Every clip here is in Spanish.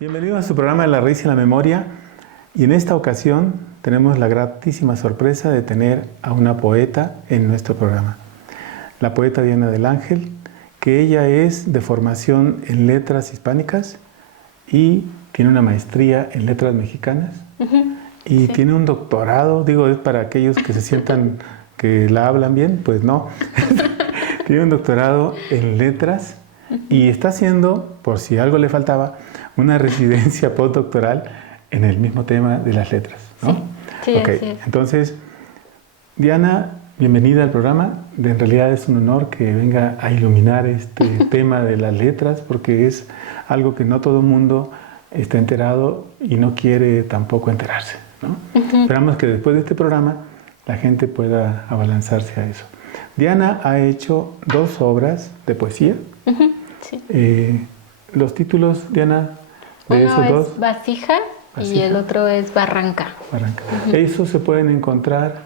Bienvenido a su programa de La Raíz y la Memoria. Y en esta ocasión tenemos la gratísima sorpresa de tener a una poeta en nuestro programa. La poeta Diana del Ángel, que ella es de formación en letras hispánicas y tiene una maestría en letras mexicanas. Y sí, tiene un doctorado, digo, es para aquellos que se sientan que la hablan bien, pues no. Tiene un doctorado en letras y está haciendo, por si algo le faltaba, una residencia postdoctoral en el mismo tema de las letras, ¿no? Sí, okay. Así es. Entonces, Diana, bienvenida al programa. En realidad es un honor que venga a iluminar este tema de las letras, porque es algo que no todo el mundo está enterado y no quiere tampoco enterarse, ¿no? Esperamos que después de este programa la gente pueda abalanzarse a eso. Diana ha hecho 2 obras de poesía. Sí. Los títulos, Diana, de Uno esos es dos. Vasija y el otro es Barranca. Barranca. Esos se pueden encontrar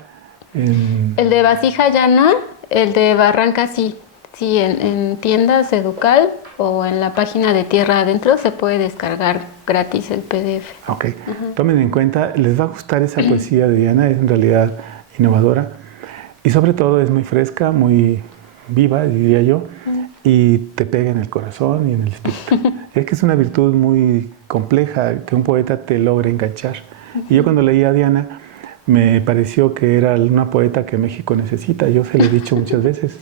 en... El de Vasija ya no, el de Barranca sí. Sí, en tiendas Educal o en la página de Tierra Adentro se puede descargar gratis el PDF. Ok. Tomen en cuenta, les va a gustar esa poesía de Diana, es en realidad innovadora y sobre todo es muy fresca, muy viva, diría yo, y te pega en el corazón y en el espíritu. Es que es una virtud muy compleja que un poeta te logre enganchar. Y yo cuando leí a Diana me pareció que era una poeta que México necesita. Yo se lo he dicho muchas veces,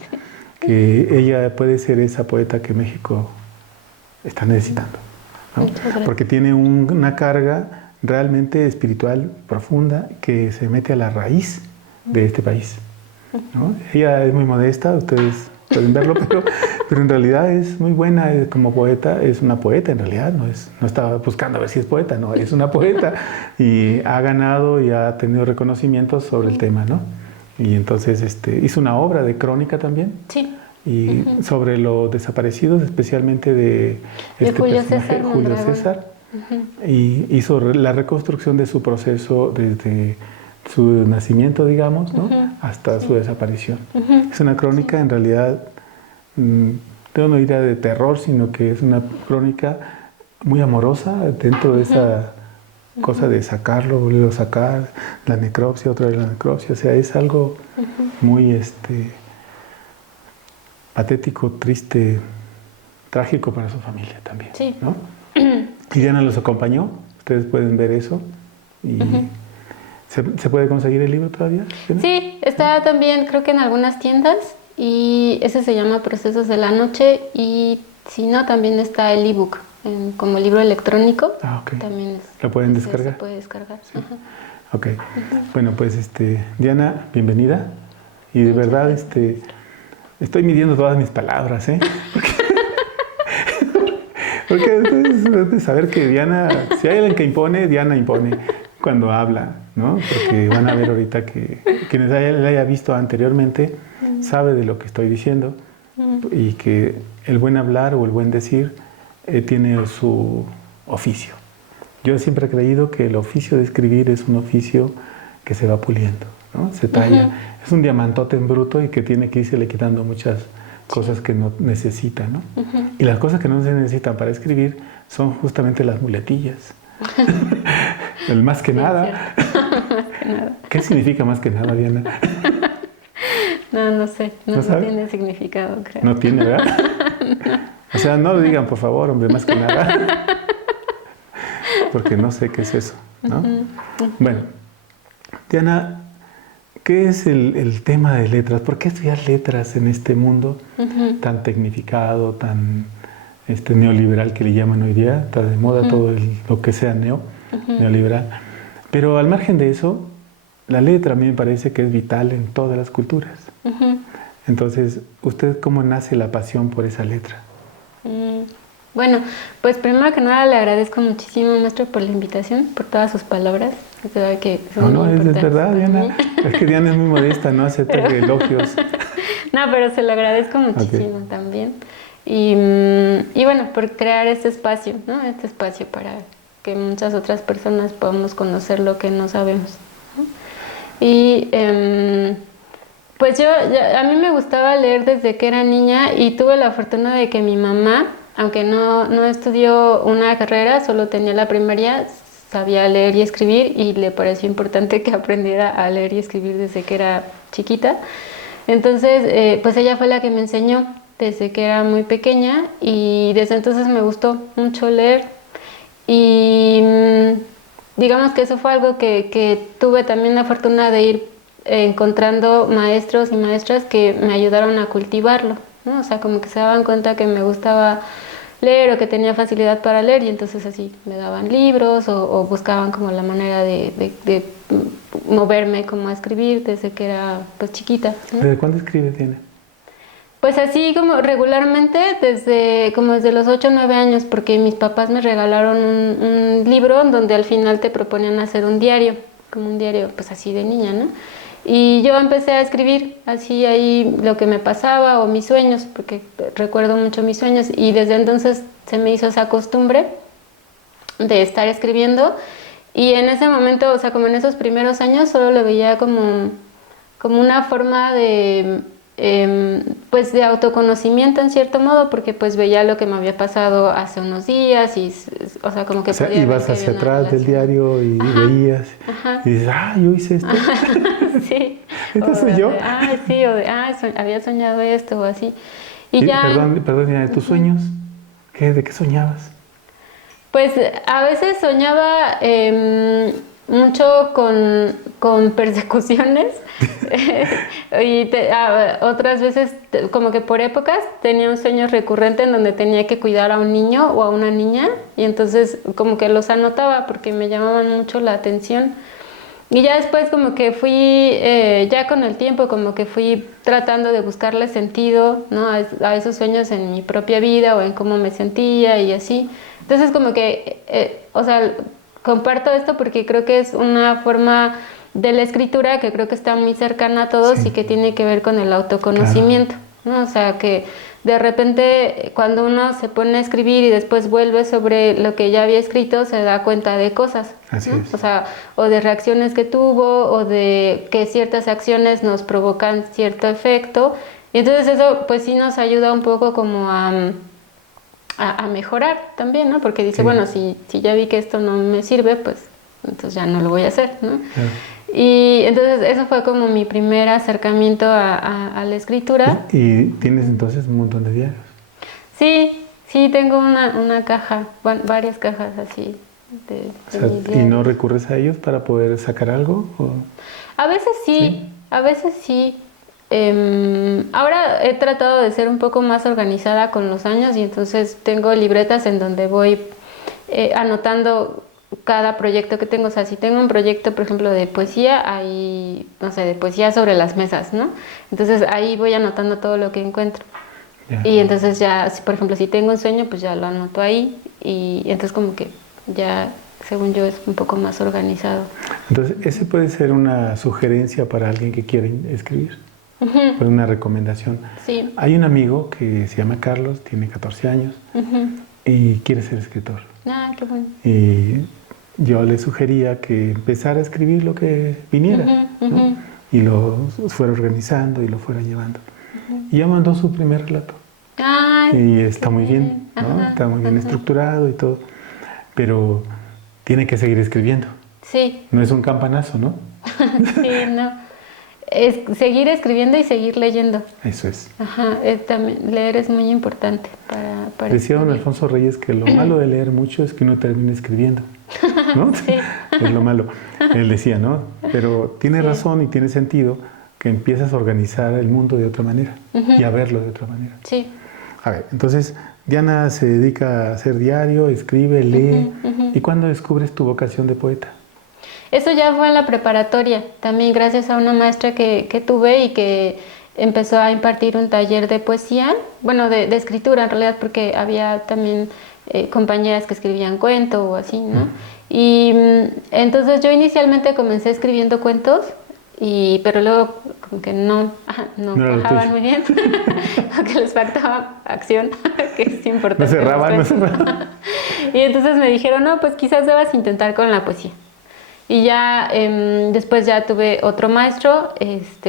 que ella puede ser esa poeta que México está necesitando, ¿no? Porque tiene una carga realmente espiritual profunda que se mete a la raíz de este país, ¿no? Ella es muy modesta, ustedes pueden verlo, pero en realidad es muy buena como poeta, es una poeta en realidad, no estaba buscando a ver si es poeta, no, es una poeta y ha ganado y ha tenido reconocimientos sobre el tema, ¿no? Y entonces hizo una obra de crónica también. Sí. Y sobre los desaparecidos, especialmente de Julio personaje, César Julio César, y hizo la reconstrucción de su proceso desde su nacimiento, digamos, ¿no? Hasta su desaparición. Es una crónica, en realidad, yo no diría de terror, sino que es una crónica muy amorosa dentro de esa cosa de sacarlo, volverlo a sacar, la necropsia, otra vez la necropsia, o sea, es algo muy patético, triste, trágico para su familia también, Sí. ¿no? Y Diana los acompañó, ustedes pueden ver eso. Y ¿se puede conseguir el libro todavía? ¿Diana? Sí, está también creo que en algunas tiendas y ese se llama Procesos de la Noche y si no también está el ebook como libro electrónico. Ok. También ¿Lo pueden descargar? Se puede descargar. Sí. Ok. Bueno, pues Diana, bienvenida. Y de verdad, estoy midiendo todas mis palabras, ¿eh? Porque es de saber que Diana, si hay alguien que impone, Diana impone cuando habla, ¿no? Porque van a ver ahorita que quienes la haya visto anteriormente sabe de lo que estoy diciendo y que el buen hablar o el buen decir tiene su oficio. Yo siempre he creído que el oficio de escribir es un oficio que se va puliendo, ¿no? Se talla. Es un diamantote en bruto y que tiene que irse le quitando muchas cosas que no necesita, ¿no? Y las cosas que no se necesitan para escribir son justamente las muletillas. El más que nada. Más que nada. ¿Qué significa más que nada, Diana? No sé. No sabe? tiene significado, creo. No tiene, ¿verdad? O sea, no lo digan, por favor, hombre, más que nada. Porque no sé qué es eso, ¿no? Bueno, Diana, ¿qué es el tema de letras? ¿Por qué estudiar letras en este mundo tan tecnificado, tan neoliberal que le llaman hoy día? Está de moda todo lo que sea neoliberal. Pero al margen de eso, la letra a mí me parece que es vital en todas las culturas. Entonces, ¿usted cómo nace la pasión por esa letra? Bueno, pues primero que nada le agradezco muchísimo, maestro, por la invitación, por todas sus palabras. Es verdad que son muy es verdad, Diana. Es que Diana es muy modesta, no acepta elogios. No, pero se lo agradezco muchísimo también. Y bueno, por crear este espacio, ¿no? Este espacio para que muchas otras personas podamos conocer lo que no sabemos, ¿no? Y pues a mí me gustaba leer desde que era niña y tuve la fortuna de que mi mamá aunque no estudió una carrera, solo tenía la primaria, sabía leer y escribir y le pareció importante que aprendiera a leer y escribir desde que era chiquita. Entonces, pues ella fue la que me enseñó desde que era muy pequeña y desde entonces me gustó mucho leer y digamos que eso fue algo que tuve también la fortuna de ir encontrando maestros y maestras que me ayudaron a cultivarlo, ¿no? O sea, como que se daban cuenta que me gustaba leer o que tenía facilidad para leer y entonces así me daban libros o buscaban como la manera de moverme como a escribir desde que era pues chiquita, ¿no? ¿Desde cuándo escribes, Diana? Pues así como regularmente desde los 8 o 9 años, porque mis papás me regalaron un libro donde al final te proponían hacer un diario, como un diario pues así de niña, ¿no? Y yo empecé a escribir así ahí lo que me pasaba o mis sueños, porque recuerdo mucho mis sueños y desde entonces se me hizo esa costumbre de estar escribiendo y en ese momento, o sea, como en esos primeros años solo lo veía como una forma de pues de autoconocimiento en cierto modo, porque pues veía lo que me había pasado hace unos días y, o sea, como que o sea, podía ibas ver que hacia había una atrás del relación. diario y Ajá, veías ajá. y dices, yo hice esto. Sí. ¿Esto soy yo? Sí, o de, había soñado esto o así. Y Y, ya, perdón, Diana, ¿tus sueños? ¿De qué soñabas? pues a veces soñaba mucho con persecuciones y otras veces como que por épocas tenía un sueño recurrente en donde tenía que cuidar a un niño o a una niña y entonces como que los anotaba porque me llamaban mucho la atención. Y ya después como que fui, ya con el tiempo como que fui tratando de buscarle sentido, ¿no? a esos sueños en mi propia vida o en cómo me sentía y así. Entonces como que, o sea, comparto esto porque creo que es una forma de la escritura que creo que está muy cercana a todos Sí. y que tiene que ver con el autoconocimiento, ¿no? O sea, que de repente cuando uno se pone a escribir y después vuelve sobre lo que ya había escrito, se da cuenta de cosas, Así ¿no? es. O sea, o de reacciones que tuvo, o de que ciertas acciones nos provocan cierto efecto. Y entonces eso pues sí nos ayuda un poco como a mejorar también, ¿no? Porque dice, Sí. bueno, si ya vi que esto no me sirve, pues entonces ya no lo voy a hacer, ¿no? Claro. Y entonces eso fue como mi primer acercamiento a la escritura. Y tienes entonces un montón de diarios. Sí, tengo una caja, varias cajas así de mis ¿Y diarios. no recurres a ellos para poder sacar algo? A veces sí, a veces sí. Ahora he tratado de ser un poco más organizada con los años y entonces tengo libretas en donde voy anotando cada proyecto que tengo. O sea, si tengo un proyecto, por ejemplo, de poesía, ahí, no sé, de poesía sobre las mesas, ¿no? Entonces ahí voy anotando todo lo que encuentro. Ya. Y entonces ya, por ejemplo, si tengo un sueño, pues ya lo anoto ahí y entonces como que ya, según yo, es un poco más organizado. Entonces, ese puede ser una sugerencia para alguien que quiere escribir. Pues una recomendación. Sí. Hay un amigo que se llama Carlos, tiene 14 años y quiere ser escritor. Qué bueno. Y yo le sugería que empezara a escribir lo que viniera, ¿no? Y lo fuera organizando y lo fuera llevando. Y ya mandó su primer relato. Y está muy bien, ¿no? Está muy bien estructurado y todo. Pero tiene que seguir escribiendo. Sí. No es un campanazo, ¿no? Sí, no. Es seguir escribiendo y seguir leyendo. Eso es. Ajá, también leer es muy importante para Decía don escribir. Alfonso Reyes que lo malo de leer mucho es que uno termina escribiendo, ¿no? Sí. Es lo malo. Él decía, ¿no? Pero tiene razón y tiene sentido que empiezas a organizar el mundo de otra manera y a verlo de otra manera. Sí. A ver, entonces Diana se dedica a hacer diario, escribe, lee. ¿Y cuándo descubres tu vocación de poeta? Eso ya fue en la preparatoria, también gracias a una maestra que tuve y que empezó a impartir un taller de poesía, bueno, de escritura en realidad, porque había también compañeras que escribían cuento o así, ¿no? Y entonces yo inicialmente comencé escribiendo cuentos, pero luego como que no encajaban muy bien, porque les faltaba acción, que es importante. No cerraba. Y entonces me dijeron, no, pues quizás debas intentar con la poesía. Y ya después ya tuve otro maestro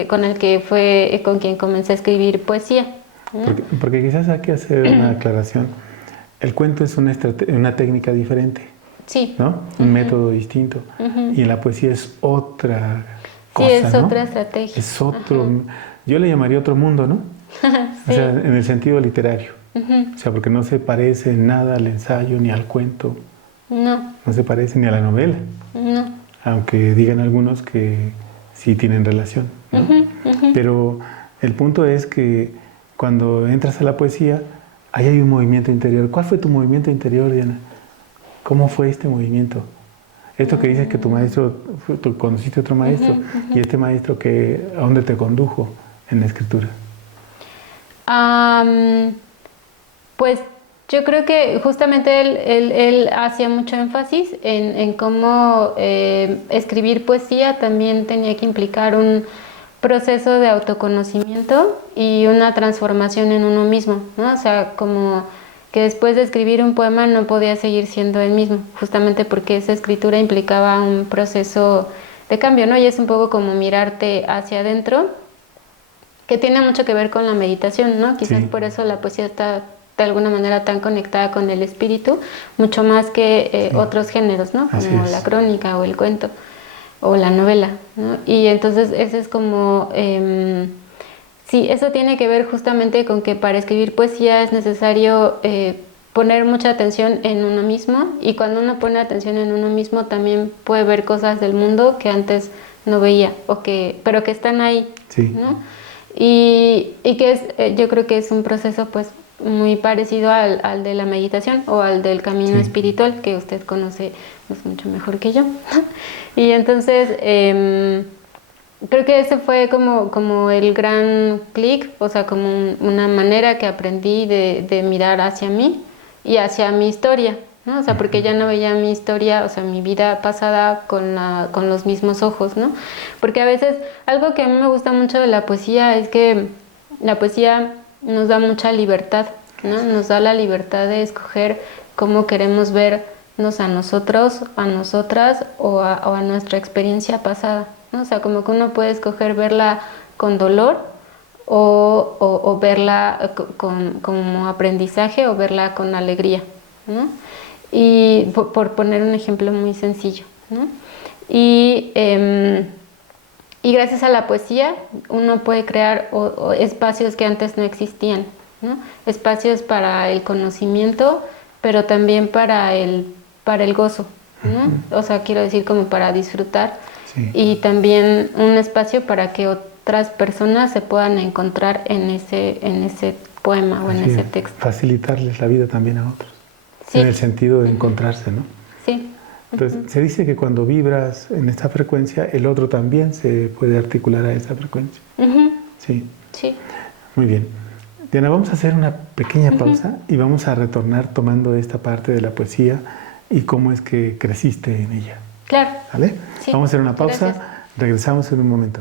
con quien comencé a escribir poesía. Porque quizás hay que hacer una aclaración. el cuento es una técnica diferente, sí, ¿no? Un método distinto. Y en la poesía es otra cosa, sí, es ¿no? otra estrategia. Es otro, yo le llamaría otro mundo, ¿no? Sí. O sea, en el sentido literario. O sea, porque no se parece en nada al ensayo ni al cuento. No. No se parece ni a la novela. No. Aunque digan algunos que sí tienen relación, ¿no? Pero el punto es que cuando entras a la poesía, ahí hay un movimiento interior. ¿Cuál fue tu movimiento interior, Diana? ¿Cómo fue este movimiento? Esto que dices que tu maestro, tú conociste otro maestro, y este maestro, ¿a dónde te condujo en la escritura? Pues yo creo que justamente él hacía mucho énfasis en cómo escribir poesía también tenía que implicar un proceso de autoconocimiento y una transformación en uno mismo, ¿no? O sea, como que después de escribir un poema no podía seguir siendo él mismo, justamente porque esa escritura implicaba un proceso de cambio, ¿no? Y es un poco como mirarte hacia adentro, que tiene mucho que ver con la meditación, ¿no? Quizás Sí. por eso la poesía está de alguna manera tan conectada con el espíritu, mucho más que otros géneros, ¿no? Como la crónica o el cuento o la novela, ¿no? Y entonces ese es como... sí, eso tiene que ver justamente con que para escribir poesía es necesario poner mucha atención en uno mismo, y cuando uno pone atención en uno mismo también puede ver cosas del mundo que antes no veía, pero que están ahí, Sí. ¿no? Y que yo creo que es un proceso pues muy parecido al de la meditación o al del camino espiritual, que usted conoce pues, mucho mejor que yo. Y entonces creo que ese fue como el gran clic, o sea, como una manera que aprendí de mirar hacia mí y hacia mi historia, ¿no? O sea, porque ya no veía mi historia, o sea, mi vida pasada con los mismos ojos, ¿no? Porque a veces algo que a mí me gusta mucho de la poesía es que la poesía nos da mucha libertad, ¿no? Nos da la libertad de escoger cómo queremos vernos a nosotros, a nosotras o a nuestra experiencia pasada, ¿no? O sea, como que uno puede escoger verla con dolor o verla como aprendizaje o verla con alegría, ¿no? Y por poner un ejemplo muy sencillo, ¿no? Y gracias a la poesía uno puede crear espacios que antes no existían, ¿no? Espacios para el conocimiento, pero también para el gozo, ¿no? O sea, quiero decir como para disfrutar, y también un espacio para que otras personas se puedan encontrar en ese poema o en ese texto. Facilitarles la vida también a otros, sí. En el sentido de encontrarse, ¿no? Sí. Entonces, se dice que cuando vibras en esta frecuencia, el otro también se puede articular a esa frecuencia. Sí. Sí. Muy bien. Diana, vamos a hacer una pequeña pausa y vamos a retornar tomando esta parte de la poesía y cómo es que creciste en ella. Claro. ¿Vale? Sí. Vamos a hacer una pausa. Gracias. Regresamos en un momento.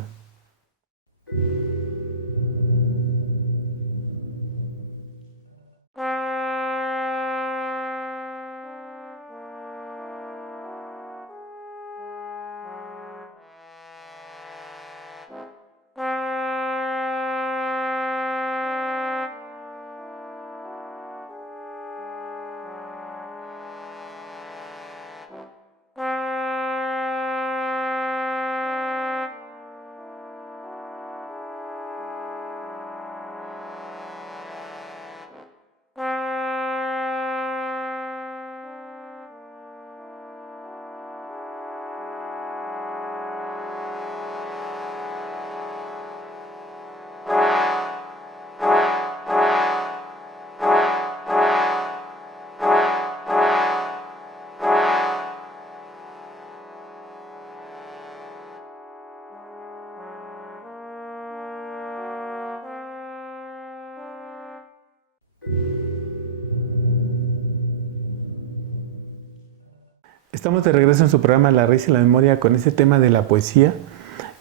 Estamos de regreso en su programa La Raíz y la Memoria con este tema de la poesía,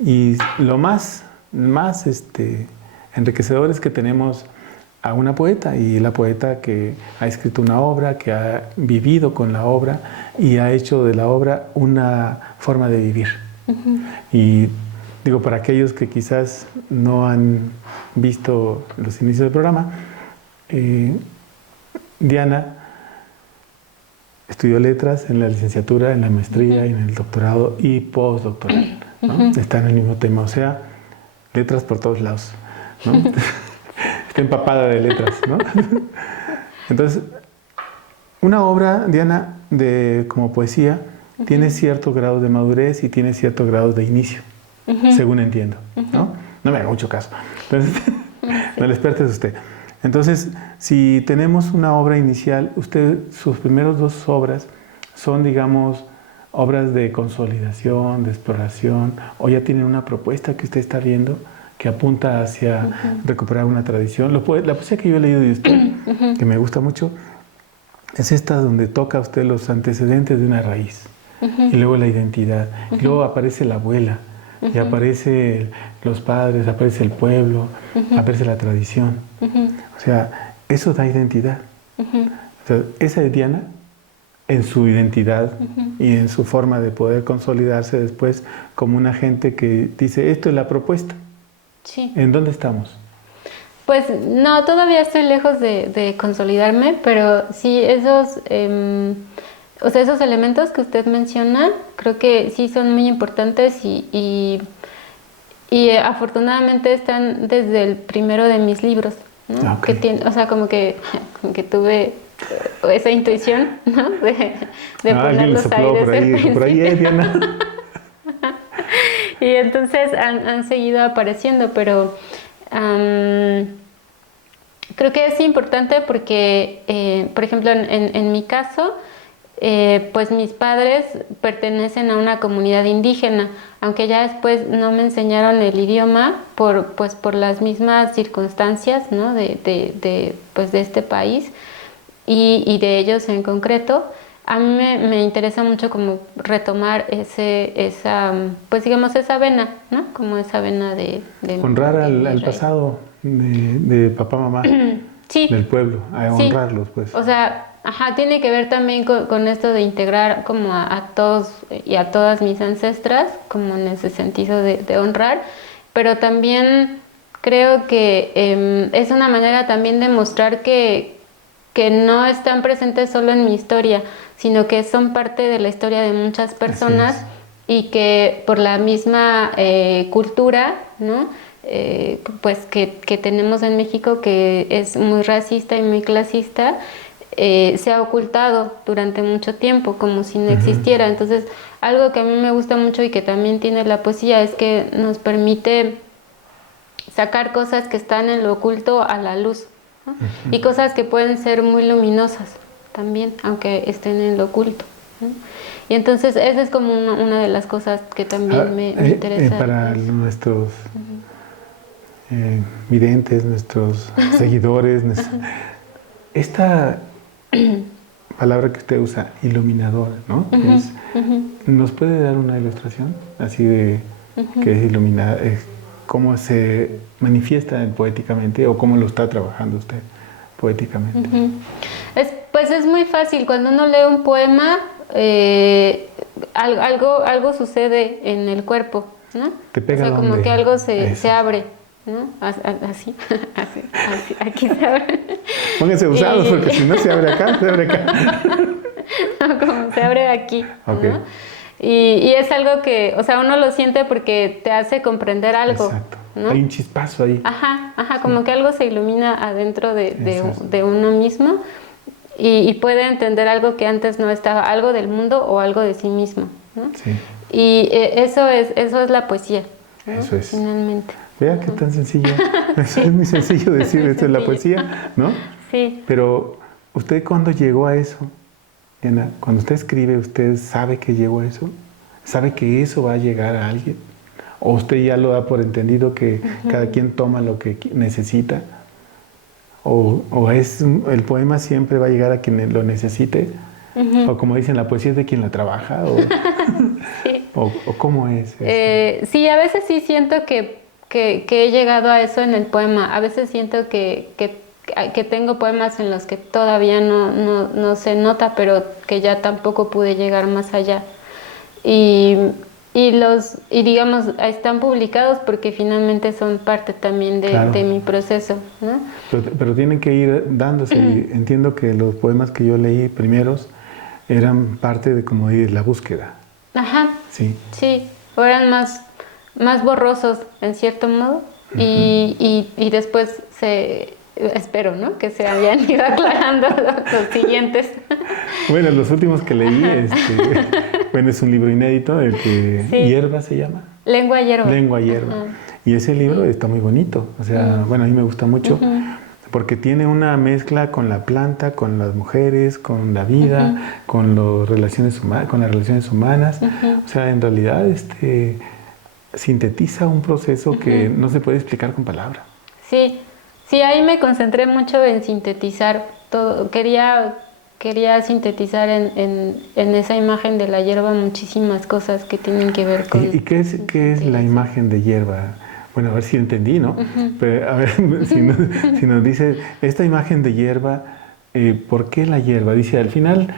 y lo más enriquecedor es que tenemos a una poeta, y la poeta que ha escrito una obra, que ha vivido con la obra y ha hecho de la obra una forma de vivir. Y digo, para aquellos que quizás no han visto los inicios del programa, Diana estudió letras en la licenciatura, en la maestría, y en el doctorado y postdoctoral, ¿no? Está en el mismo tema, o sea, letras por todos lados, ¿no? Está empapada de letras, ¿no? Entonces, una obra, Diana, como poesía, tiene cierto grado de madurez y tiene cierto grado de inicio, según entiendo, ¿no? No me haga mucho caso. Entonces, no le expertes usted. Entonces, si tenemos una obra inicial, sus primeros 2 obras son, digamos, obras de consolidación, de exploración, o ya tienen una propuesta que usted está viendo que apunta hacia recuperar una tradición. La poesía que yo he leído de usted, que me gusta mucho, es esta donde toca usted los antecedentes de una raíz, y luego la identidad, y luego aparece la abuela, y aparece los padres, aparece el pueblo, aparece la tradición. O sea, eso da identidad. O sea, esa es Diana en su identidad y en su forma de poder consolidarse después como una gente que dice, esto es la propuesta. Sí. ¿En dónde estamos? Pues no, todavía estoy lejos de consolidarme, pero sí esos elementos que usted menciona, creo que sí son muy importantes y afortunadamente están desde el primero de mis libros, ¿no? Okay. Como que tuve esa intuición, ¿no? De ponerlos ahí por ahí es, Diana. Y entonces han seguido apareciendo, pero creo que es importante porque, por ejemplo, en mi caso, pues mis padres pertenecen a una comunidad indígena, aunque ya después no me enseñaron el idioma por las mismas circunstancias, ¿no? de este país y de ellos en concreto. A mí me interesa mucho como retomar esa vena, ¿no? Como esa vena de honrar al pasado de papá, mamá, sí, del pueblo, a sí. honrarlos, pues. O sea, tiene que ver también con esto de integrar como a todos y a todas mis ancestras, como en ese sentido de honrar, pero también creo que es una manera también de mostrar que no están presentes solo en mi historia, sino que son parte de la historia de muchas personas y que por la misma cultura, ¿no? Pues que tenemos en México, que es muy racista y muy clasista, se ha ocultado durante mucho tiempo, como si no existiera. Entonces, algo que a mí me gusta mucho y que también tiene la poesía es que nos permite sacar cosas que están en lo oculto a la luz, ¿no? Y cosas que pueden ser muy luminosas también, aunque estén en lo oculto, ¿no? Y entonces esa es como una de las cosas que también me interesa. Para nuestros videntes, nuestros seguidores, esta palabra que usted usa, iluminadora, ¿no? ¿Nos puede dar una ilustración así de qué es iluminada? ¿Cómo se manifiesta poéticamente o cómo lo está trabajando usted poéticamente? Pues es muy fácil. Cuando uno lee un poema, algo sucede en el cuerpo, ¿no? ¿Te pega? O sea, como que algo se abre, ¿no? Así, aquí se abre. Pónganse usados porque si no se abre acá, se abre acá. No, como se abre aquí, okay. ¿no? Y es algo que, o sea, uno lo siente porque te hace comprender algo. Exacto. ¿No? Hay un chispazo ahí. Como que algo se ilumina adentro de uno mismo y puede entender algo que antes no estaba, algo del mundo o algo de sí mismo, ¿no? Sí. Y eso es la poesía, ¿no? Eso es. Finalmente. Vea qué tan sencillo. Es muy sencillo decir esto es la poesía, ¿no? Sí. Pero usted cuando llegó a eso, Diana, cuando usted escribe, ¿usted sabe que llegó a eso? ¿Sabe que eso va a llegar a alguien? ¿O usted ya lo da por entendido que cada quien toma lo que necesita? ¿O es el poema siempre va a llegar a quien lo necesite? ¿O como dicen, la poesía es de quien la trabaja? Sí. ¿O cómo es eso? Sí, a veces sí siento que he llegado a eso en el poema. A veces siento que tengo poemas en los que todavía no se nota, pero que ya tampoco pude llegar más allá. Y digamos, están publicados porque finalmente son parte también de mi proceso, ¿no? Pero tienen que ir dándose. Entiendo que los poemas que yo leí primeros eran parte de como de la búsqueda. Ajá. Sí. Sí, o eran más borrosos en cierto modo y después espero, ¿no? Que se habían ido aclarando los siguientes. Bueno, los últimos que leí, bueno, es un libro inédito, el que Sí. Hierba se llama. Lengua hierba. Lengua hierba. Y ese libro está muy bonito, o sea, bueno, a mí me gusta mucho porque tiene una mezcla con la planta, con las mujeres, con la vida, con las relaciones humanas. O sea, en realidad sintetiza un proceso que no se puede explicar con palabras. Sí, sí, ahí me concentré mucho en sintetizar todo. Quería sintetizar en esa imagen de la hierba muchísimas cosas que tienen que ver con... ¿Y qué es la imagen de hierba? Bueno, a ver si entendí, ¿no? Pero a ver, si nos dice, esta imagen de hierba, ¿por qué la hierba? Dice, al final,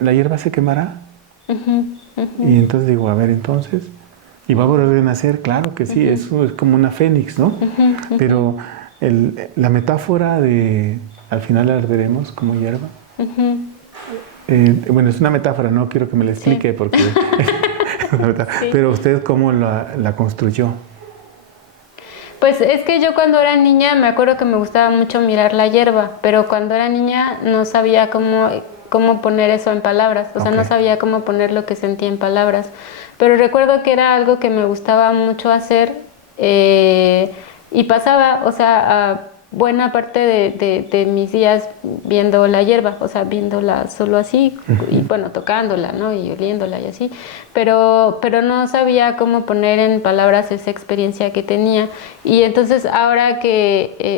¿la hierba se quemará? Y entonces digo, a ver, entonces, ¿y va a volver a renacer? Claro que sí, eso es como una fénix, ¿no? Pero la metáfora de, al final arderemos como hierba. Bueno, es una metáfora, no quiero que me la explique porque... Sí. Pero ¿usted cómo la construyó? Pues es que yo cuando era niña me acuerdo que me gustaba mucho mirar la hierba, pero cuando era niña no sabía cómo poner eso en palabras, o sea, no sabía cómo poner lo que sentía en palabras. Pero recuerdo que era algo que me gustaba mucho hacer y pasaba, o sea, buena parte de mis días viendo la hierba, o sea, viéndola solo así, y bueno, tocándola, ¿no? Y oliéndola y así, pero no sabía cómo poner en palabras esa experiencia que tenía. Y entonces ahora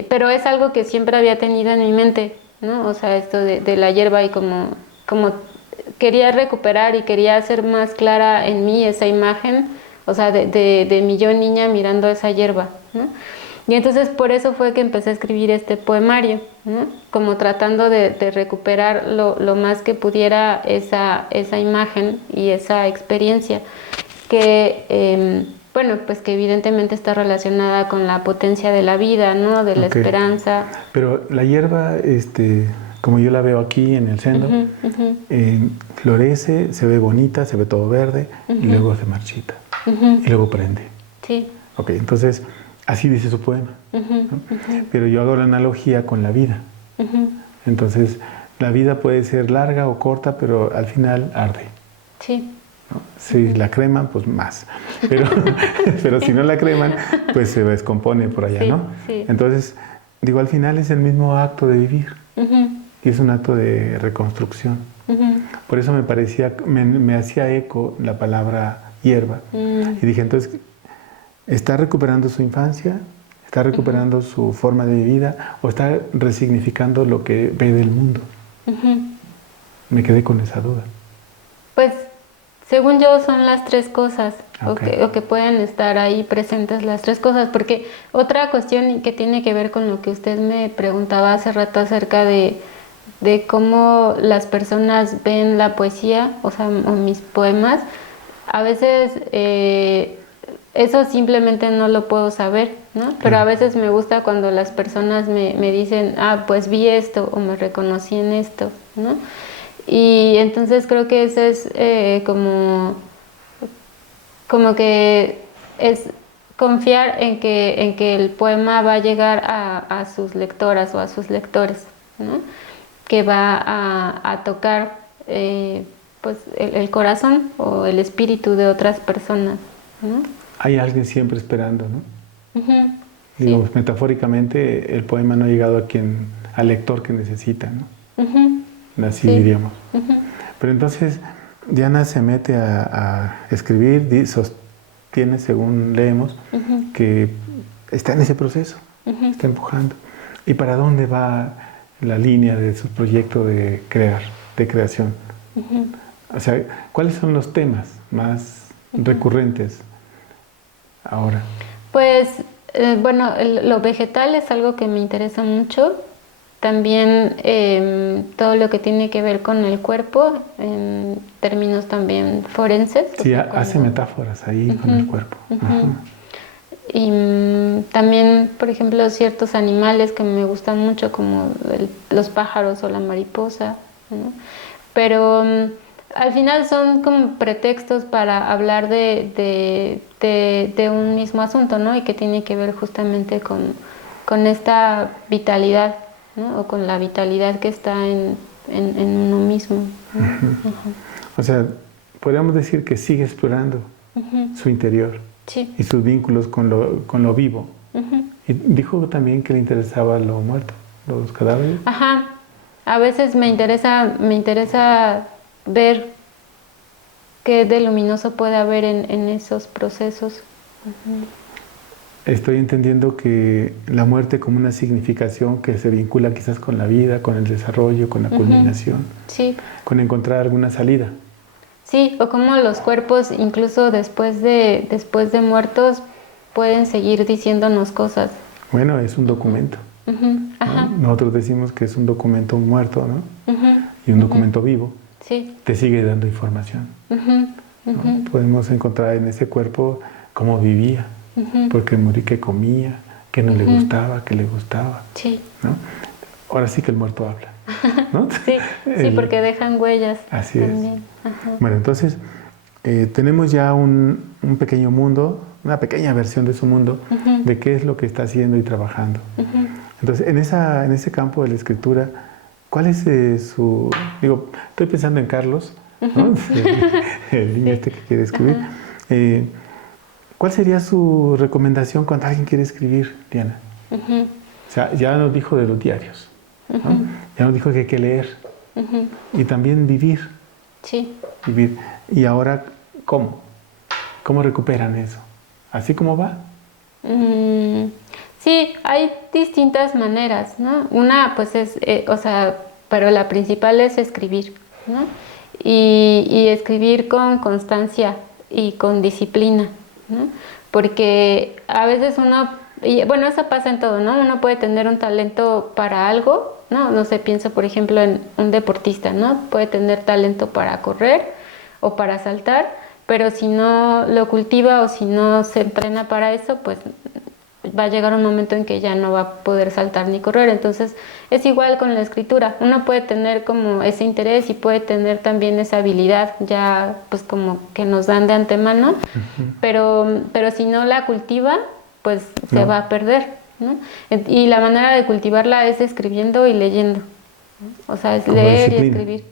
pero es algo que siempre había tenido en mi mente, ¿no? O sea, esto de la hierba y como quería recuperar y quería hacer más clara en mí esa imagen, o sea, de mi yo niña mirando esa hierba, ¿no? Y entonces por eso fue que empecé a escribir este poemario, ¿no? Como tratando de recuperar lo más que pudiera esa imagen y esa experiencia que, bueno, pues que evidentemente está relacionada con la potencia de la vida, ¿no? De la esperanza. Pero la hierba, como yo la veo aquí en el sendo, florece, se ve bonita, se ve todo verde y luego se marchita y luego prende. Sí. Ok, entonces... Así dice su poema, ¿no? Pero yo hago la analogía con la vida. Entonces, la vida puede ser larga o corta, pero al final arde. Sí. ¿No? Si la creman, pues más. Pero si no la creman, pues se descompone por allá, ¿no? Sí. Entonces, digo, al final es el mismo acto de vivir. Y es un acto de reconstrucción. Por eso me hacía eco la palabra hierba. Y dije, entonces... ¿Está recuperando su infancia? ¿Está recuperando su forma de vida? ¿O está resignificando lo que ve del mundo? Me quedé con esa duda. Pues, según yo, son las tres cosas, o que pueden estar ahí presentes las tres cosas, porque otra cuestión que tiene que ver con lo que usted me preguntaba hace rato acerca de cómo las personas ven la poesía, o sea, o mis poemas, a veces... eso simplemente no lo puedo saber, ¿no? Pero a veces me gusta cuando las personas me dicen, pues vi esto o me reconocí en esto, ¿no? Y entonces creo que eso es como que es confiar en que el poema va a llegar a sus lectoras o a sus lectores, ¿no? Que va a tocar pues el corazón o el espíritu de otras personas, ¿no? Hay alguien siempre esperando, ¿no? Digo, metafóricamente, el poema no ha llegado al lector que necesita, ¿no? Así diríamos. Pero entonces, Diana se mete a escribir, sostiene, según leemos, que está en ese proceso, está empujando. ¿Y para dónde va la línea de su proyecto de creación? O sea, ¿cuáles son los temas más recurrentes ahora? Pues, bueno, lo vegetal es algo que me interesa mucho. También todo lo que tiene que ver con el cuerpo, en términos también forenses. Sí, hace metáforas ahí con el cuerpo. Y también, por ejemplo, ciertos animales que me gustan mucho, como los pájaros o la mariposa, ¿no? pero al final son como pretextos para hablar de un mismo asunto, ¿no? Y que tiene que ver justamente con esta vitalidad, ¿no? O con la vitalidad que está en uno mismo, ¿no? O sea, podríamos decir que sigue explorando su interior y sus vínculos con lo vivo. Y dijo también que le interesaba lo muerto, los cadáveres. Ajá. A veces me interesa ver qué de luminoso puede haber en esos procesos. Estoy entendiendo que la muerte como una significación que se vincula quizás con la vida, con el desarrollo, con la culminación, con encontrar alguna salida. Sí, o como los cuerpos, incluso después de muertos, pueden seguir diciéndonos cosas. Bueno, es un documento. ¿No? Nosotros decimos que es un documento muerto, ¿no? Y un documento vivo. Sí. Te sigue dando información. ¿No? Podemos encontrar en ese cuerpo cómo vivía, porque morí, que comía, que no le gustaba, que le gustaba. Sí. ¿no? Ahora sí que el muerto habla. ¿No? Sí, porque dejan huellas. Así también. Bueno, entonces tenemos ya un pequeño mundo, una pequeña versión de su mundo, de qué es lo que está haciendo y trabajando. Entonces, en ese campo de la escritura, ¿cuál es su...? Digo, estoy pensando en Carlos, ¿no? El niño este que quiere escribir. ¿Cuál sería su recomendación cuando alguien quiere escribir, Diana? O sea, ya nos dijo de los diarios, ¿no? Ya nos dijo que hay que leer y también vivir. Sí. Vivir. Y ahora, ¿cómo? ¿Cómo recuperan eso? ¿Así como va? Sí, hay distintas maneras, ¿no? Una, pues es, pero la principal es escribir, ¿no? Y escribir con constancia y con disciplina, ¿no? Porque a veces bueno, eso pasa en todo, ¿no? Uno puede tener un talento para algo, ¿no? No sé, pienso por ejemplo en un deportista, ¿no? Puede tener talento para correr o para saltar, pero si no lo cultiva o si no se entrena para eso, pues va a llegar un momento en que ya no va a poder saltar ni correr. Entonces es igual con la escritura, uno puede tener como ese interés y puede tener también esa habilidad ya pues como que nos dan de antemano, pero si no la cultiva, pues se va a perder, ¿no? Y la manera de cultivarla es escribiendo y leyendo. O sea, es leer y escribir.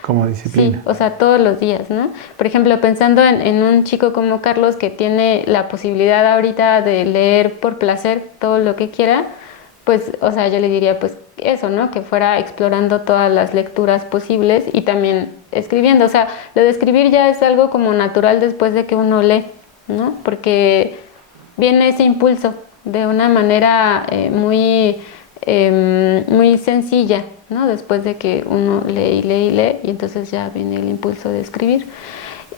Como disciplina. Sí, o sea, todos los días, ¿no? Por ejemplo, pensando en un chico como Carlos que tiene la posibilidad ahorita de leer por placer todo lo que quiera, pues, o sea, yo le diría, pues, eso, ¿no? Que fuera explorando todas las lecturas posibles y también escribiendo. O sea, lo de escribir ya es algo como natural después de que uno lee, ¿no? Porque viene ese impulso de una manera muy sencilla, ¿no? Después de que uno lee y entonces ya viene el impulso de escribir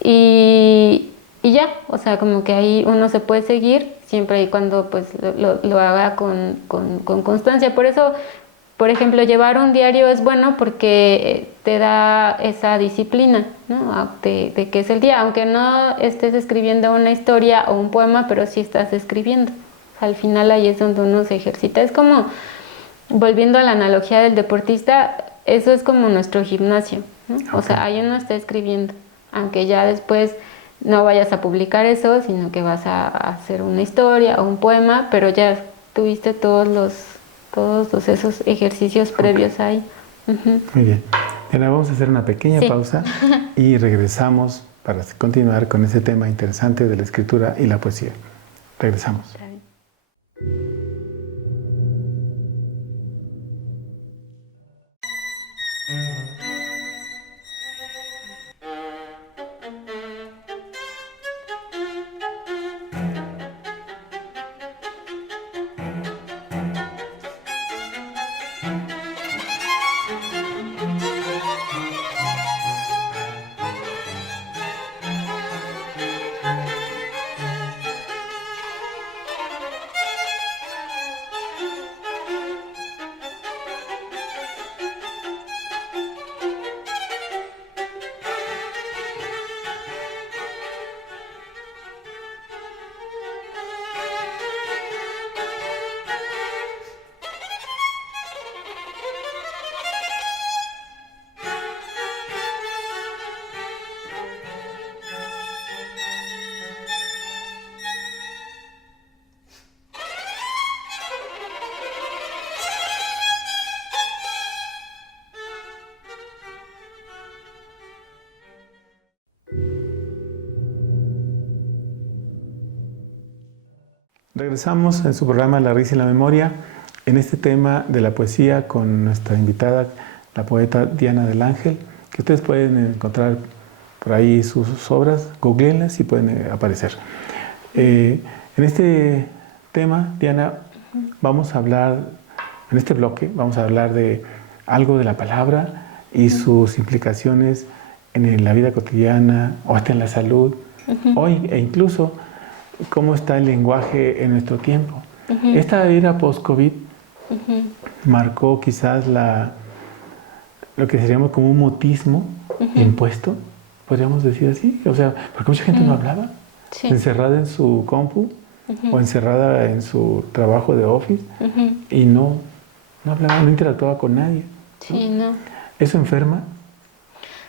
y ya, o sea, como que ahí uno se puede seguir siempre y cuando pues lo haga con constancia. Por eso, por ejemplo, llevar un diario es bueno porque te da esa disciplina, ¿no? de que es el día, aunque no estés escribiendo una historia o un poema, pero sí estás escribiendo. Al final ahí es donde uno se ejercita. Es como, volviendo a la analogía del deportista, eso es como nuestro gimnasio, ¿no? O sea, ahí uno está escribiendo, aunque ya después no vayas a publicar eso, sino que vas a hacer una historia o un poema, pero ya tuviste todos esos ejercicios previos ahí. Muy bien. Ahora vamos a hacer una pequeña pausa y regresamos para continuar con ese tema interesante de la escritura y la poesía. Regresamos. Regresamos en su programa La risa y la memoria, en este tema de la poesía con nuestra invitada, la poeta Diana del Ángel, que ustedes pueden encontrar por ahí sus obras, googleenlas y pueden aparecer. En este tema, Diana, vamos a hablar, en este bloque, vamos a hablar de algo de la palabra y sus implicaciones en la vida cotidiana o hasta en la salud, hoy e incluso cómo está el lenguaje en nuestro tiempo. Esta era post-COVID marcó quizás lo que seríamos como un mutismo impuesto, podríamos decir así, o sea, porque mucha gente no hablaba, encerrada en su compu o encerrada en su trabajo de office y no hablaba, no interactuaba con nadie. Sí, no. ¿Eso enferma?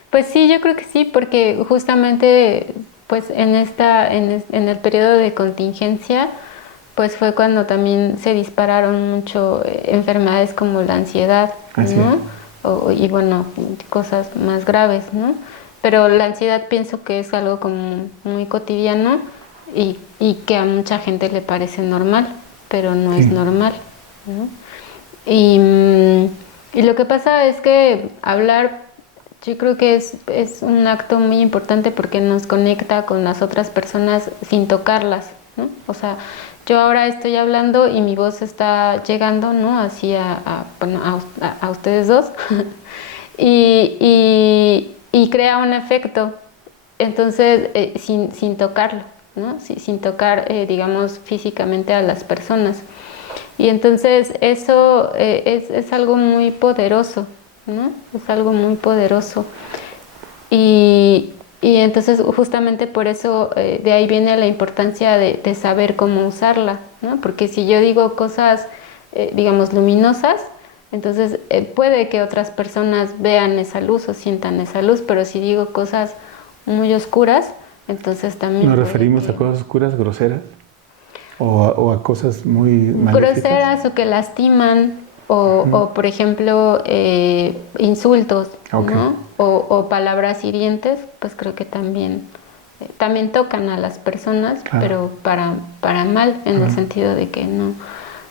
Pues sí, yo creo que sí, porque justamente pues en el periodo de contingencia pues fue cuando también se dispararon mucho enfermedades como la ansiedad, ¿no? Y bueno, cosas más graves, ¿no? Pero la ansiedad pienso que es algo como muy cotidiano y que a mucha gente le parece normal, pero no es normal, ¿no? Y lo que pasa es que hablar, yo creo que es un acto muy importante porque nos conecta con las otras personas sin tocarlas, ¿no? O sea, yo ahora estoy hablando y mi voz está llegando, ¿no? Así a ustedes dos y crea un efecto, entonces sin tocarlo, ¿no? Sin tocar, digamos, físicamente a las personas. Y entonces eso es algo muy poderoso, ¿no? Es algo muy poderoso. Y entonces justamente por eso de ahí viene la importancia de saber cómo usarla, ¿no? Porque si yo digo cosas, digamos, luminosas, entonces puede que otras personas vean esa luz o sientan esa luz, pero si digo cosas muy oscuras, entonces también... ¿Nos referimos a cosas oscuras, groseras? ¿O a cosas muy maléficas? Groseras o que lastiman, o por ejemplo, insultos, ¿no? O palabras hirientes, pues creo que también tocan a las personas, pero para mal, en el sentido de que no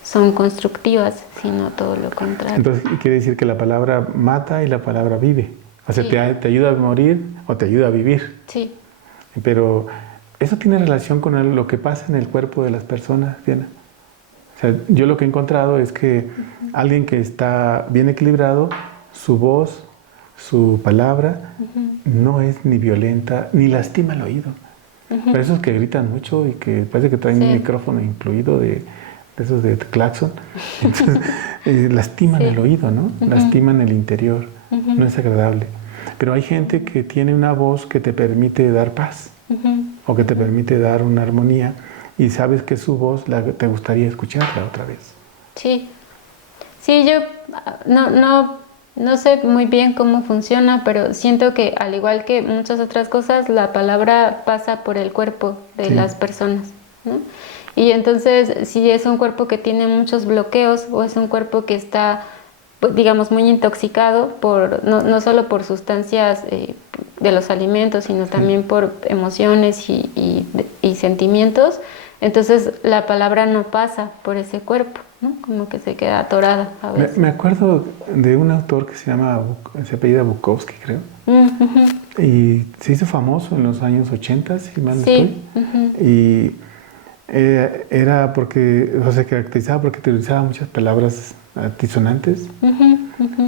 son constructivas, sino todo lo contrario. Entonces, quiere decir que la palabra mata y la palabra vive. O sea, te ayuda a morir o te ayuda a vivir. Sí. Pero eso tiene relación con lo que pasa en el cuerpo de las personas, Diana. O sea, yo lo que he encontrado es que alguien que está bien equilibrado, su voz, su palabra, no es ni violenta ni lastima el oído. Pero esos que gritan mucho y que parece que traen un micrófono incluido de esos de claxon, entonces lastiman el oído, ¿no? Lastiman el interior, no es agradable. Pero hay gente que tiene una voz que te permite dar paz o que te permite dar una armonía y sabes que su voz te gustaría escucharla otra vez. Sí, yo no sé muy bien cómo funciona, pero siento que al igual que muchas otras cosas, la palabra pasa por el cuerpo de las personas, ¿no? Y entonces, si es un cuerpo que tiene muchos bloqueos o es un cuerpo que está, digamos, muy intoxicado, no solo por sustancias de los alimentos, sino también por emociones y sentimientos, entonces la palabra no pasa por ese cuerpo, ¿no? Como que se queda atorada a veces. Me acuerdo de un autor que se apellida Bukowski, creo, y se hizo famoso en los años 80, si mal no estoy, y era porque, o sea, se caracterizaba porque utilizaba muchas palabras altisonantes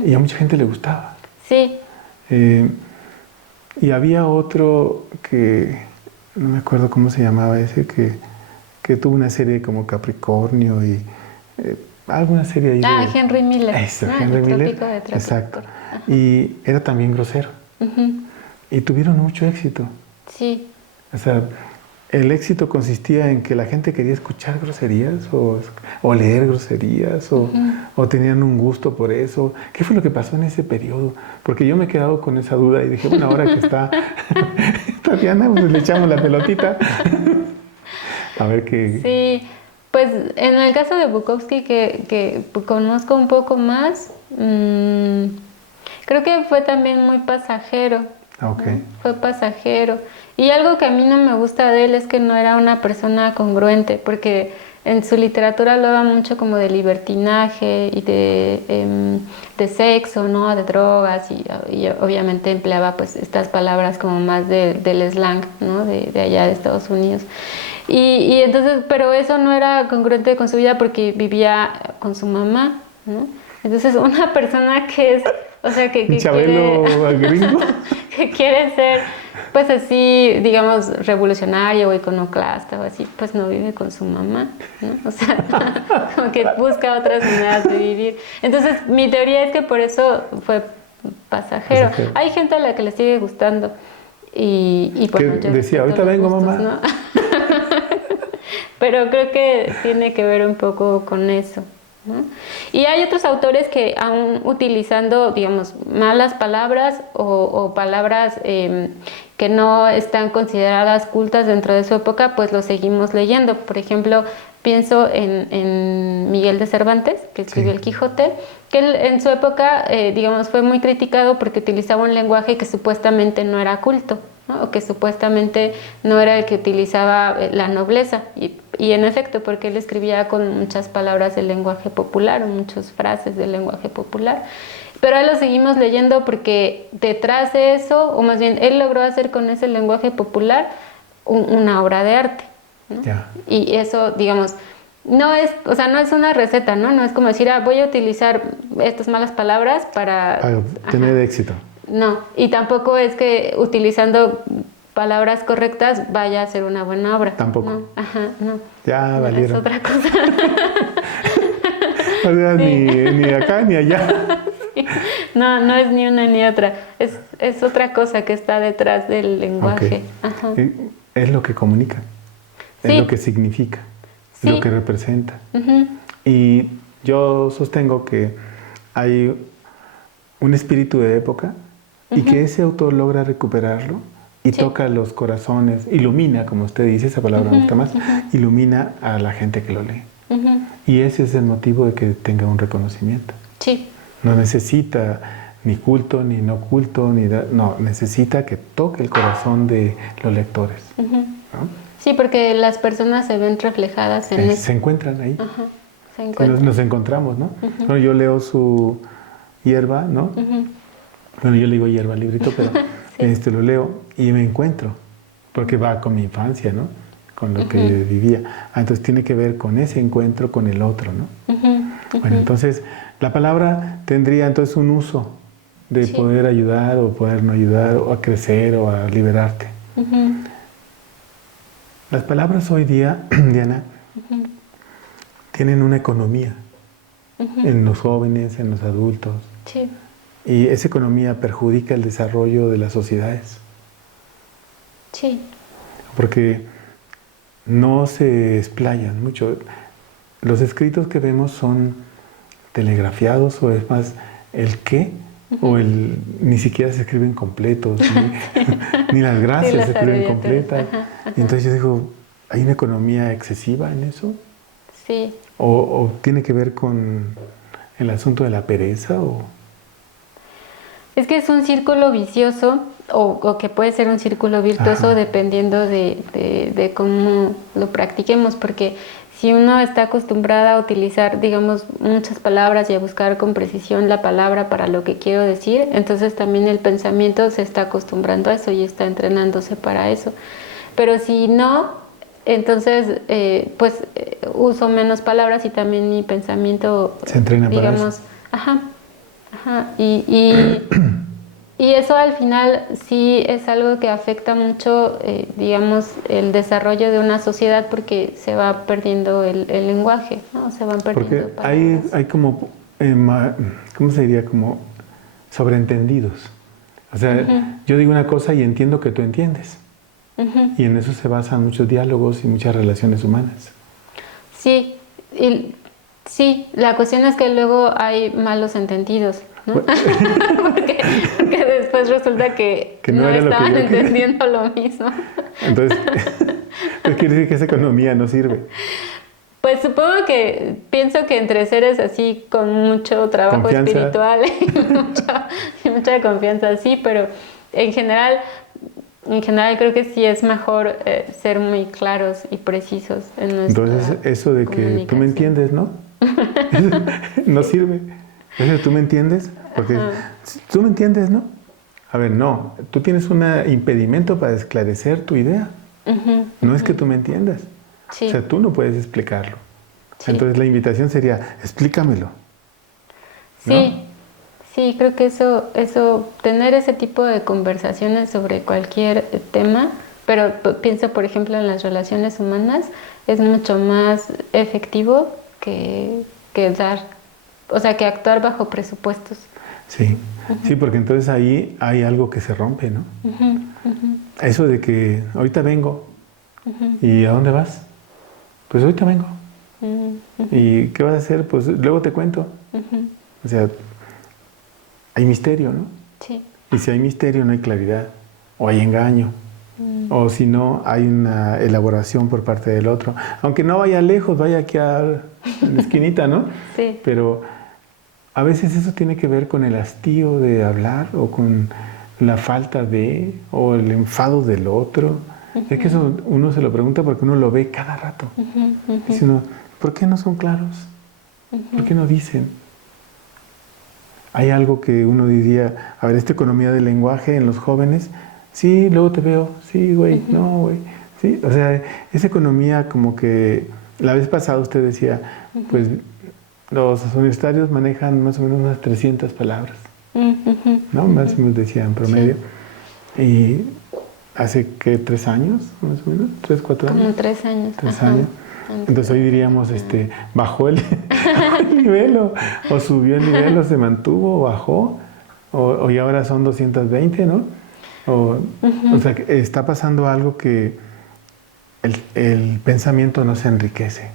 y a mucha gente le gustaba. Sí. Y había otro que, no me acuerdo cómo se llamaba ese, que tuvo una serie como Capricornio y alguna serie ahí de... Henry Miller. Eso, Henry Miller. Exacto. Y era también grosero. Y tuvieron mucho éxito. Sí. O sea, el éxito consistía en que la gente quería escuchar groserías o leer groserías o tenían un gusto por eso. ¿Qué fue lo que pasó en ese periodo? Porque yo me he quedado con esa duda y dije, bueno, ahora que está Diana, pues le echamos la pelotita. A ver qué... Sí, pues en el caso de Bukowski, que conozco un poco más, creo que fue también muy pasajero. Okay. ¿No? Fue pasajero. Y algo que a mí no me gusta de él es que no era una persona congruente, porque en su literatura hablaba mucho como de libertinaje y de sexo, ¿no? De drogas y obviamente empleaba pues estas palabras como más del slang, ¿no? De allá de Estados Unidos. Y entonces, pero eso no era congruente con su vida porque vivía con su mamá, ¿no? Entonces una persona que es, o sea, que Chabelo gringo. que quiere ser pues así, digamos, revolucionario o iconoclasta o así, pues no vive con su mamá, ¿no? O sea, como que busca otras maneras de vivir. Entonces, mi teoría es que por eso fue pasajero. Hay gente a la que le sigue gustando y bueno, yo decía, ahorita vengo, gustos, mamá. ¿No? Pero creo que tiene que ver un poco con eso, ¿no? Y hay otros autores que aún utilizando, digamos, malas palabras o palabras que no están consideradas cultas dentro de su época, pues lo seguimos leyendo. Por ejemplo, pienso en Miguel de Cervantes, que escribió El Quijote, que él, en su época, digamos, fue muy criticado porque utilizaba un lenguaje que supuestamente no era culto, ¿no? O que supuestamente no era el que utilizaba la nobleza. Y en efecto, porque él escribía con muchas palabras del lenguaje popular o muchas frases del lenguaje popular. Pero ahí lo seguimos leyendo porque detrás de eso, o más bien él logró hacer con ese lenguaje popular una obra de arte, ¿no? Y eso, digamos, no es, o sea, no es una receta, ¿no? No es como decir, voy a utilizar estas malas palabras para tener éxito. No, y tampoco es que utilizando palabras correctas vaya a ser una buena obra. Tampoco. No, no. Ya valieron. Es otra cosa. O sea, ni acá ni allá. Sí. No es ni una ni otra. Es otra cosa que está detrás del lenguaje. Es lo que comunica, es lo que significa, es lo que representa. Y yo sostengo que hay un espíritu de época y que ese autor logra recuperarlo y toca los corazones, ilumina, como usted dice, esa palabra me gusta más, ilumina a la gente que lo lee. Y ese es el motivo de que tenga un reconocimiento. Sí. No necesita ni culto, ni no culto, no, necesita que toque el corazón de los lectores. ¿No? Sí, porque las personas se ven reflejadas en eso. Se encuentran ahí. Se encuentran. Nos encontramos, ¿no? Bueno, yo leo su hierba, ¿no? Bueno, yo le digo hierba al librito, pero lo leo y me encuentro, porque va con mi infancia, ¿no? Con lo que vivía. Entonces tiene que ver con ese encuentro con el otro, ¿no? Bueno, entonces la palabra tendría entonces un uso de poder ayudar o poder no ayudar, o a crecer o a liberarte. Las palabras hoy día, Diana, tienen una economía en los jóvenes, en los adultos. Sí. Y esa economía perjudica el desarrollo de las sociedades. Sí. Porque no se explayan mucho. Los escritos que vemos son telegrafiados, o es más, el qué, o ni siquiera se escriben completos, ni las gracias se escriben completas. Y entonces yo digo, ¿hay una economía excesiva en eso? Sí. ¿O tiene que ver con el asunto de la pereza? Es que es un círculo vicioso, o que puede ser un círculo virtuoso, dependiendo de cómo lo practiquemos, porque si uno está acostumbrada a utilizar, digamos, muchas palabras y a buscar con precisión la palabra para lo que quiero decir, entonces también el pensamiento se está acostumbrando a eso y está entrenándose para eso. Pero si no, entonces pues uso menos palabras y también mi pensamiento se entrena, digamos, para eso. Y eso al final sí es algo que afecta mucho, digamos, el desarrollo de una sociedad, porque se va perdiendo el lenguaje, ¿no? Se van perdiendo palabras. Hay como, ¿cómo se diría? Como sobreentendidos. O sea, yo digo una cosa y entiendo que tú entiendes. Y en eso se basan muchos diálogos y muchas relaciones humanas. Sí, sí, la cuestión es que luego hay malos entendidos, ¿no? porque después resulta que no estaban entendiendo lo mismo. Entonces, quiere decir que esa economía no sirve. Pues supongo pienso que entre seres así con mucho trabajo espiritual y mucha confianza, sí, pero en general en general creo que sí es mejor ser muy claros y precisos en nuestra Entonces, eso de que tú me entiendes, ¿no? No sirve. Eso de tú me entiendes, porque tú me entiendes, ¿no? A ver, no, tú tienes un impedimento para esclarecer tu idea. No es que tú me entiendas. Sí. O sea, tú no puedes explicarlo. Sí. Entonces la invitación sería, explícamelo. ¿No? Sí, sí, creo que eso, tener ese tipo de conversaciones sobre cualquier tema, pero pienso, por ejemplo, en las relaciones humanas, es mucho más efectivo que dar, o sea, que actuar bajo presupuestos. Sí, sí, porque entonces ahí hay algo que se rompe, ¿no? Eso de que ahorita vengo, ¿y a dónde vas? Pues ahorita vengo. ¿Y qué vas a hacer? Pues luego te cuento. O sea, hay misterio, ¿no? Sí. Y si hay misterio no hay claridad, o hay engaño, o si no hay una elaboración por parte del otro. Aunque no vaya lejos, vaya aquí a la esquinita, ¿no? Sí. Pero a veces eso tiene que ver con el hastío de hablar o con la falta de, o el enfado del otro. Es que eso uno se lo pregunta porque uno lo ve cada rato. Dice uno, ¿por qué no son claros? ¿Por qué no dicen? Hay algo que uno diría, a ver, esta economía del lenguaje en los jóvenes, sí, luego te veo, sí, güey, no, güey, sí, o sea, esa economía como que la vez pasada usted decía, pues los universitarios manejan más o menos unas 300 palabras, ¿no? Más o menos decía en promedio. Sí. Y hace, ¿qué? ¿3 años? Más o menos, ¿3, 4 años? Como 3 años. 3 años. Entonces hoy diríamos, bajó el nivel o subió el nivel o se mantuvo o bajó o y ahora son 220, ¿no? O sea, está pasando algo que el pensamiento no se enriquece,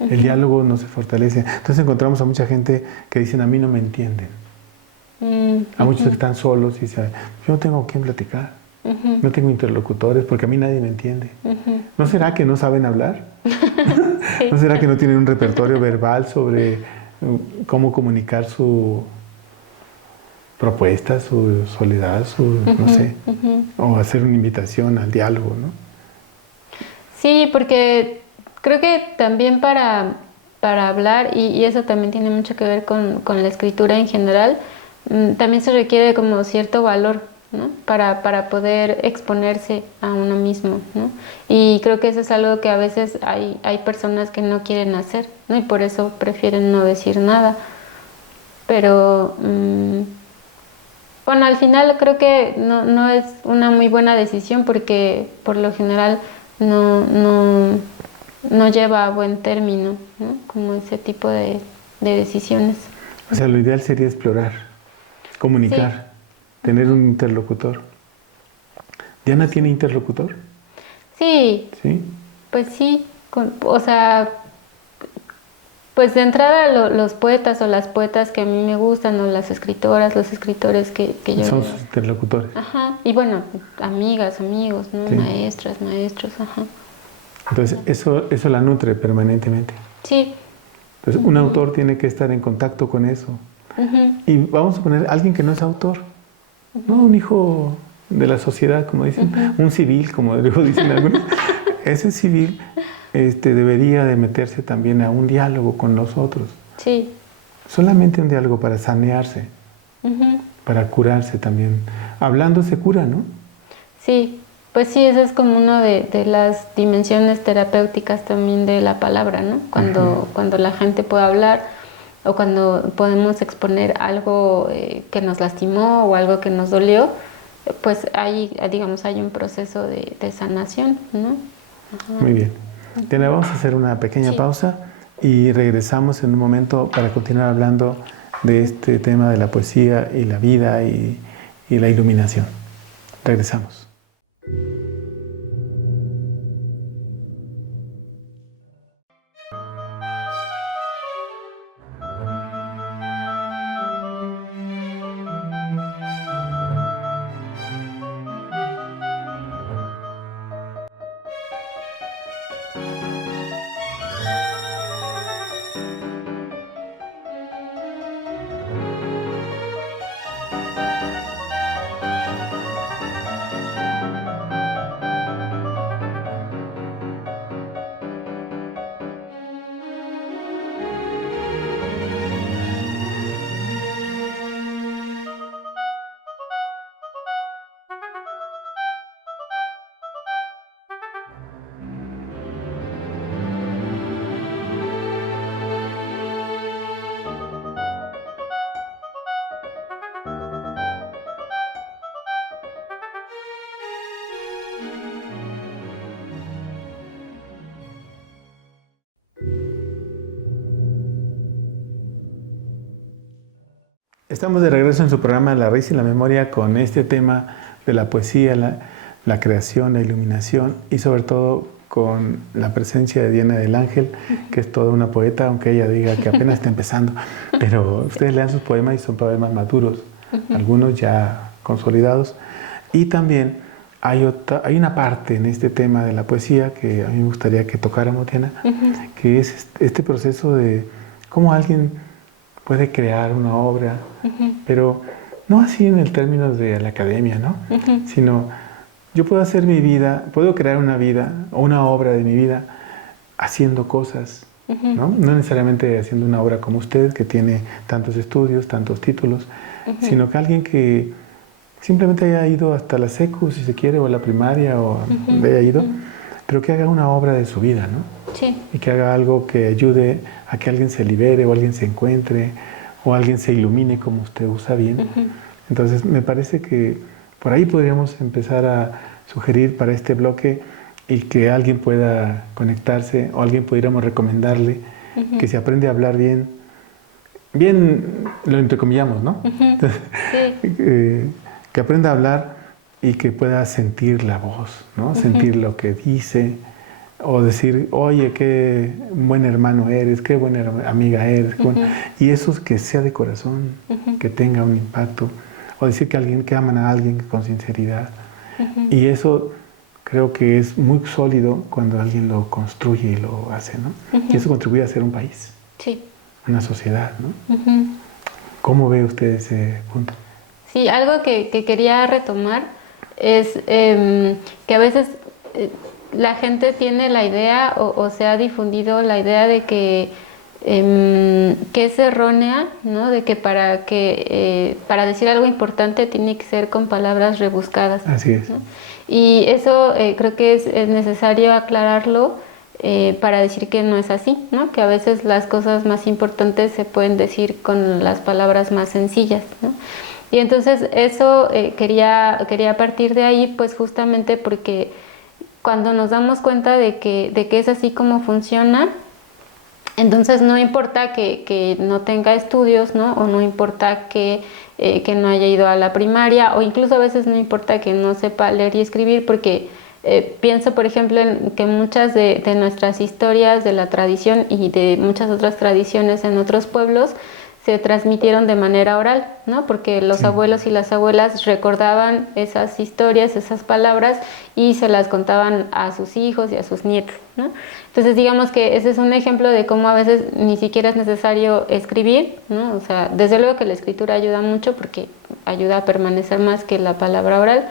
el diálogo no se fortalece. Entonces encontramos a mucha gente que dicen, a mí no me entienden. A muchos que están solos y dicen, yo no tengo con quién platicar. No tengo interlocutores porque a mí nadie me entiende. ¿No será que no saben hablar? Sí. ¿No será que no tienen un repertorio verbal sobre cómo comunicar su propuesta, su soledad, no sé, o hacer una invitación al diálogo, ¿no? Sí, porque creo que también para hablar, y eso también tiene mucho que ver con la escritura en general, también se requiere como cierto valor, ¿no? Para poder exponerse a uno mismo, ¿no? Y creo que eso es algo que a veces hay personas que no quieren hacer, ¿no? Y por eso prefieren no decir nada. Pero, bueno, al final creo que no es una muy buena decisión porque por lo general no lleva a buen término, ¿no? Como ese tipo de decisiones. O sea, lo ideal sería explorar, comunicar. Sí. Tener un interlocutor. ¿Diana tiene interlocutor? Sí. ¿Sí? Pues sí. O sea, pues de entrada los poetas o las poetas que a mí me gustan, o las escritoras, los escritores que yo... Son sus interlocutores. Ajá. Y bueno, amigas, amigos, ¿no? Sí. Maestras, maestros, ajá. Entonces, eso la nutre permanentemente. Sí. Entonces, un autor tiene que estar en contacto con eso. Y vamos a poner alguien que no es autor. No, un hijo de la sociedad, como dicen, un civil, como luego dicen algunos. Ese civil debería de meterse también a un diálogo con los otros. Sí. Solamente un diálogo para sanearse, para curarse también. Hablando se cura, ¿no? Sí, pues sí, esa es como una de las dimensiones terapéuticas también de la palabra, ¿no? Cuando la gente puede hablar, o cuando podemos exponer algo que nos lastimó o algo que nos dolió, pues hay un proceso de sanación, ¿no? Ajá. Muy bien. Diana, vamos a hacer una pequeña pausa y regresamos en un momento para continuar hablando de este tema de la poesía y la vida y la iluminación. Regresamos. Estamos de regreso en su programa La Raíz y la Memoria con este tema de la poesía, la creación, la iluminación y sobre todo con la presencia de Diana del Ángel, que es toda una poeta, aunque ella diga que apenas está empezando. Pero ustedes lean sus poemas y son poemas maduros, algunos ya consolidados. Y también hay una parte en este tema de la poesía que a mí me gustaría que tocáramos, Diana, que es este proceso de cómo alguien puede crear una obra, pero no así en el término de la academia, ¿no? Sino yo puedo hacer mi vida, puedo crear una vida o una obra de mi vida haciendo cosas, ¿no? No necesariamente haciendo una obra como usted, que tiene tantos estudios, tantos títulos, sino que alguien que simplemente haya ido hasta la secu, si se quiere, o la primaria, o haya ido, pero que haga una obra de su vida, ¿no? Sí. Y que haga algo que ayude a que alguien se libere, o alguien se encuentre, o alguien se ilumine como usted usa bien. Entonces, me parece que por ahí podríamos empezar a sugerir para este bloque y que alguien pueda conectarse, o alguien pudiéramos recomendarle que se aprende a hablar bien, lo entrecomillamos, ¿no? Entonces, que aprenda a hablar y que pueda sentir la voz, ¿no? Sentir lo que dice, o decir, oye, qué buen hermano eres, qué buena amiga eres, y eso que sea de corazón, que tenga un impacto, o decir que aman a alguien con sinceridad. Y eso creo que es muy sólido cuando alguien lo construye y lo hace, ¿no? Y eso contribuye a ser un país, una sociedad, ¿no? ¿Cómo ve usted ese punto? Sí, algo que quería retomar es que a veces la gente tiene la idea o se ha difundido la idea de que es errónea, ¿no? De que para decir algo importante tiene que ser con palabras rebuscadas. Así es. ¿No? Y eso creo que es necesario aclararlo para decir que no es así, ¿no? Que a veces las cosas más importantes se pueden decir con las palabras más sencillas, ¿no? Y entonces eso quería partir de ahí, pues justamente porque cuando nos damos cuenta de que es así como funciona, entonces no importa que no tenga estudios, ¿no? O no importa que no haya ido a la primaria, o incluso a veces no importa que no sepa leer y escribir, porque pienso, por ejemplo, en que muchas de nuestras historias de la tradición y de muchas otras tradiciones en otros pueblos se transmitieron de manera oral, ¿no? Porque los abuelos y las abuelas recordaban esas historias, esas palabras, y se las contaban a sus hijos y a sus nietos, ¿no? Entonces, digamos que ese es un ejemplo de cómo a veces ni siquiera es necesario escribir, ¿no? O sea, desde luego que la escritura ayuda mucho porque ayuda a permanecer más que la palabra oral,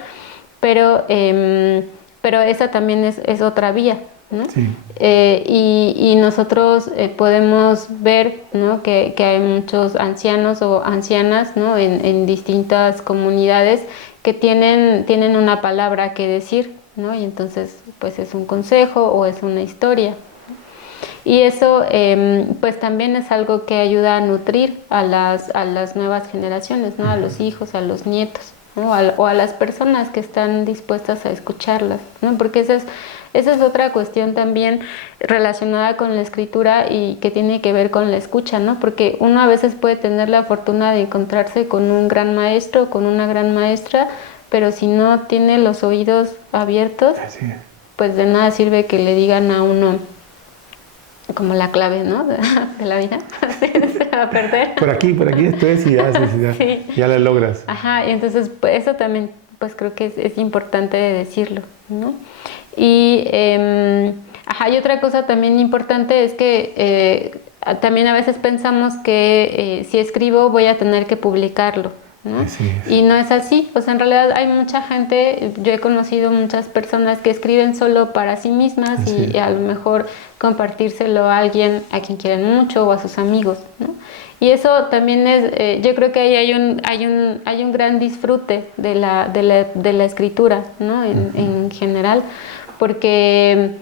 pero esa también es otra vía, ¿no? Sí. Y nosotros podemos ver, ¿no? que hay muchos ancianos o ancianas, ¿no? en distintas comunidades que tienen una palabra que decir, ¿no? Y entonces pues es un consejo o es una historia. Y eso pues también es algo que ayuda a nutrir a las nuevas generaciones, ¿no? A los hijos, a los nietos, ¿no? O a las personas que están dispuestas a escucharlas, ¿no? Porque esa es otra cuestión también relacionada con la escritura y que tiene que ver con la escucha, ¿no? Porque uno a veces puede tener la fortuna de encontrarse con un gran maestro o con una gran maestra, pero si no tiene los oídos abiertos, pues de nada sirve que le digan a uno como la clave, ¿no? de la vida, se va a perder. Por aquí esto es y ya la logras. Ajá, y entonces pues, eso también pues creo que es importante decirlo, ¿no? Y y otra cosa también importante es que también a veces pensamos que si escribo voy a tener que publicarlo, ¿no? Y no es así, o sea, en realidad hay mucha gente, yo he conocido muchas personas que escriben solo para sí mismas y a lo mejor compartírselo a alguien a quien quieren mucho o a sus amigos, ¿no? Y eso también es, yo creo que ahí hay un gran disfrute de la escritura, ¿no? En general, porque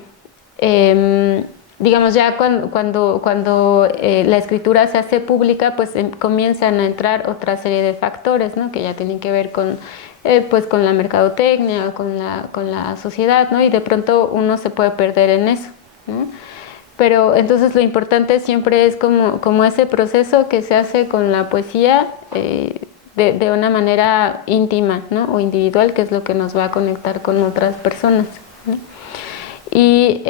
digamos ya cuando la escritura se hace pública, pues comienzan a entrar otra serie de factores, ¿no? Que ya tienen que ver con pues con la mercadotecnia, con la sociedad, ¿no? Y de pronto uno se puede perder en eso, ¿no? Pero entonces lo importante siempre es como ese proceso que se hace con la poesía, de una manera íntima, ¿no? O individual, que es lo que nos va a conectar con otras personas, ¿no? Y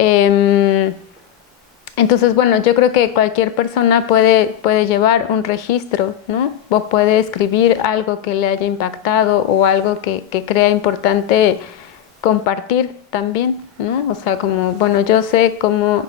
entonces, bueno, yo creo que cualquier persona puede llevar un registro, ¿no? O puede escribir algo que le haya impactado o algo que crea importante compartir también, ¿no? O sea, como, bueno, yo sé cómo,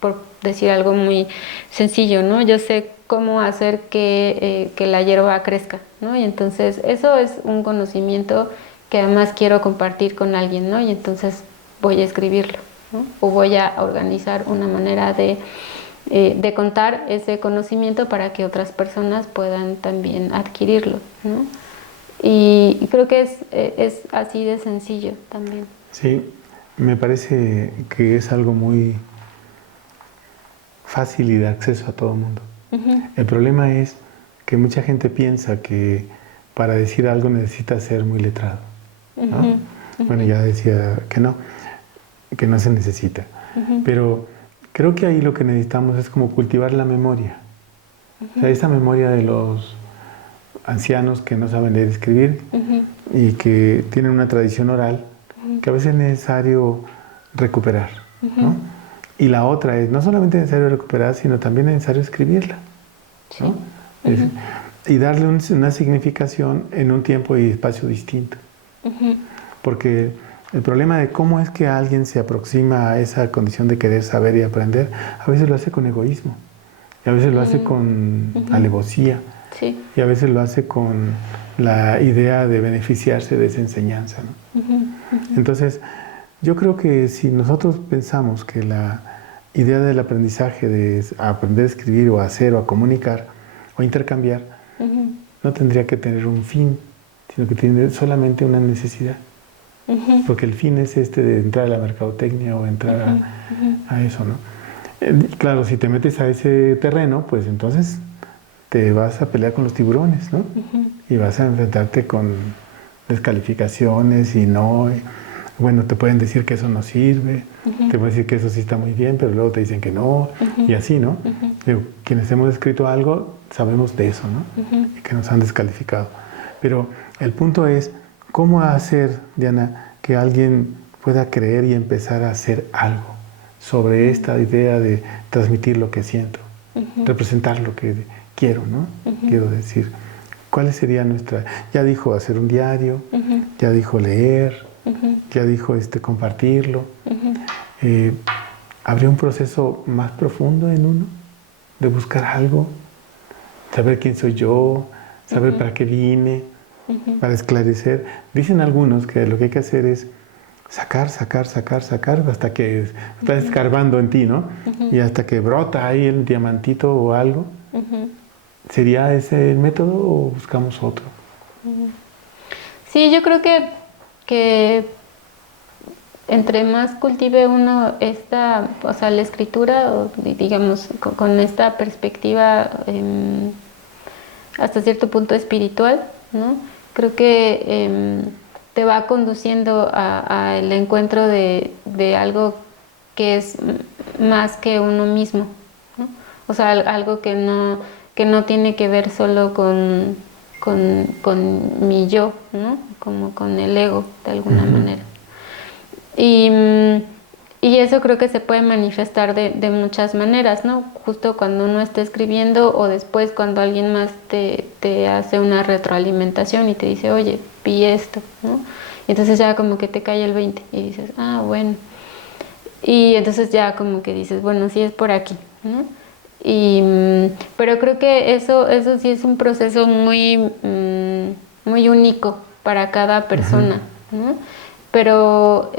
por decir algo muy sencillo, ¿no? Yo sé cómo hacer que la hierba crezca, ¿no? Y entonces eso es un conocimiento que además quiero compartir con alguien, ¿no? Y entonces voy a escribirlo, ¿no? O voy a organizar una manera de contar ese conocimiento para que otras personas puedan también adquirirlo, ¿no? Y creo que es así de sencillo también. Sí, me parece que es algo muy fácil y de acceso a todo el mundo. El problema es que mucha gente piensa que para decir algo necesita ser muy letrado, ¿no? Bueno, ya decía que no se necesita. Pero creo que ahí lo que necesitamos es como cultivar la memoria. O sea, esa memoria de los ancianos que no saben leer y escribir y que tienen una tradición oral que a veces es necesario recuperar, ¿no? Y la otra es no solamente necesario recuperar, sino también necesario escribirla, ¿no? Y darle una significación en un tiempo y espacio distinto. Porque el problema de cómo es que alguien se aproxima a esa condición de querer saber y aprender, a veces lo hace con egoísmo, y a veces lo hace con alevosía, y a veces lo hace con la idea de beneficiarse de esa enseñanza, ¿no? Entonces, yo creo que si nosotros pensamos que la idea del aprendizaje de aprender a escribir o a hacer o a comunicar o a intercambiar no tendría que tener un fin, sino que tiene solamente una necesidad. Porque el fin es de entrar a la mercadotecnia o entrar a eso, ¿no? Claro, si te metes a ese terreno, pues entonces te vas a pelear con los tiburones, ¿no? Y vas a enfrentarte con descalificaciones y no... Bueno, te pueden decir que eso no sirve, te pueden decir que eso sí está muy bien, pero luego te dicen que no, y así, ¿no? Digo, quienes hemos escrito algo sabemos de eso, ¿no? Y que nos han descalificado. Pero el punto es, ¿cómo hacer, Diana, que alguien pueda creer y empezar a hacer algo sobre esta idea de transmitir lo que siento, representar lo que quiero, ¿no? Quiero decir, ¿cuál sería nuestra...? Ya dijo hacer un diario, ya dijo leer, ya dijo compartirlo. ¿Habría un proceso más profundo en uno de buscar algo? Saber quién soy yo, saber para qué vine, para esclarecer. Dicen algunos que lo que hay que hacer es sacar hasta que estás escarbando en ti, ¿no? Y hasta que brota ahí el diamantito o algo. ¿Sería ese el método o buscamos otro? Sí, yo creo que entre más cultive uno la escritura, o digamos, con esta perspectiva hasta cierto punto espiritual, ¿no? Creo que te va conduciendo al encuentro de algo que es más que uno mismo, ¿no? O sea, algo que no tiene que ver solo con mi yo, ¿no? Como con el ego, de alguna manera. Y eso creo que se puede manifestar de muchas maneras, ¿no? Justo cuando uno está escribiendo o después cuando alguien más te hace una retroalimentación y te dice, oye, vi esto, ¿no? Y entonces ya como que te cae el 20 y dices, ah, bueno. Y entonces ya como que dices, bueno, sí es por aquí, ¿no? Pero creo que eso sí es un proceso muy único para cada persona, ¿no? Pero,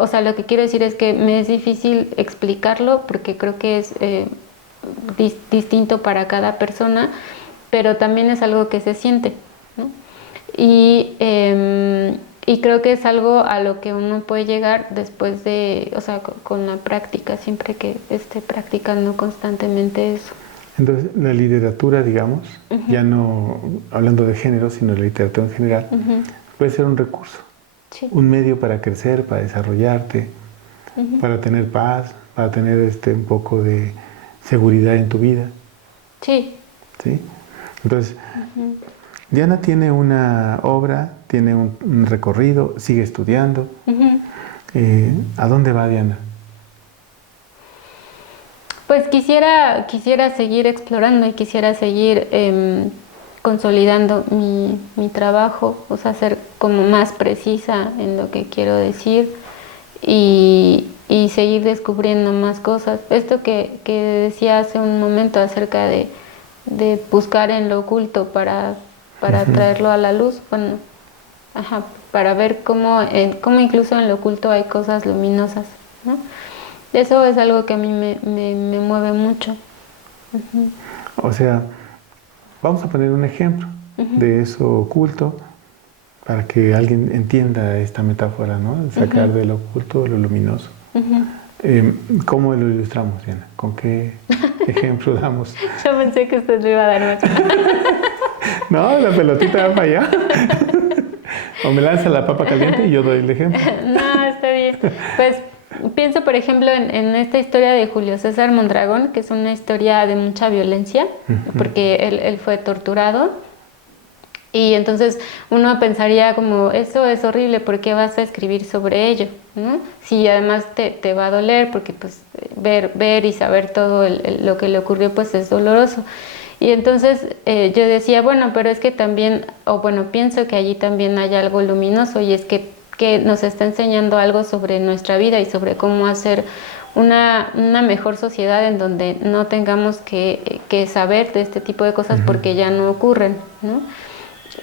o sea, lo que quiero decir es que me es difícil explicarlo porque creo que es distinto para cada persona, pero también es algo que se siente, ¿no? Y creo que es algo a lo que uno puede llegar después o sea, con la práctica, siempre que esté practicando constantemente eso. Entonces, la literatura, digamos, ya no hablando de género, sino de literatura en general, puede ser un recurso, un medio para crecer, para desarrollarte, para tener paz, para tener un poco de seguridad en tu vida. Sí. ¿Sí? Entonces, Diana tiene una obra, tiene un recorrido, sigue estudiando. ¿A dónde va Diana? Pues quisiera seguir explorando y quisiera seguir consolidando mi trabajo, o sea, ser como más precisa en lo que quiero decir y seguir descubriendo más cosas. Esto que decía hace un momento acerca de buscar en lo oculto para traerlo a la luz, bueno, para ver cómo incluso en lo oculto hay cosas luminosas, ¿no? Eso es algo que a mí me mueve mucho. O sea, vamos a poner un ejemplo de eso oculto para que alguien entienda esta metáfora, ¿no? Sacar de lo oculto lo luminoso. ¿Cómo lo ilustramos, Diana? ¿Con qué ejemplo damos? Yo pensé que usted le iba a dar más. No, la pelotita va para allá. O me lanza la papa caliente y yo doy el ejemplo. No, está bien. Pues pienso, por ejemplo, en esta historia de Julio César Mondragón, que es una historia de mucha violencia, porque él fue torturado. Y entonces uno pensaría como, eso es horrible, ¿por qué vas a escribir sobre ello? ¿No? Si además te va a doler, porque pues ver y saber todo lo que le ocurrió pues es doloroso. Y entonces yo decía, bueno, pero es que también, pienso que allí también hay algo luminoso, y es que nos está enseñando algo sobre nuestra vida y sobre cómo hacer una mejor sociedad en donde no tengamos que saber de este tipo de cosas porque ya no ocurren, ¿no?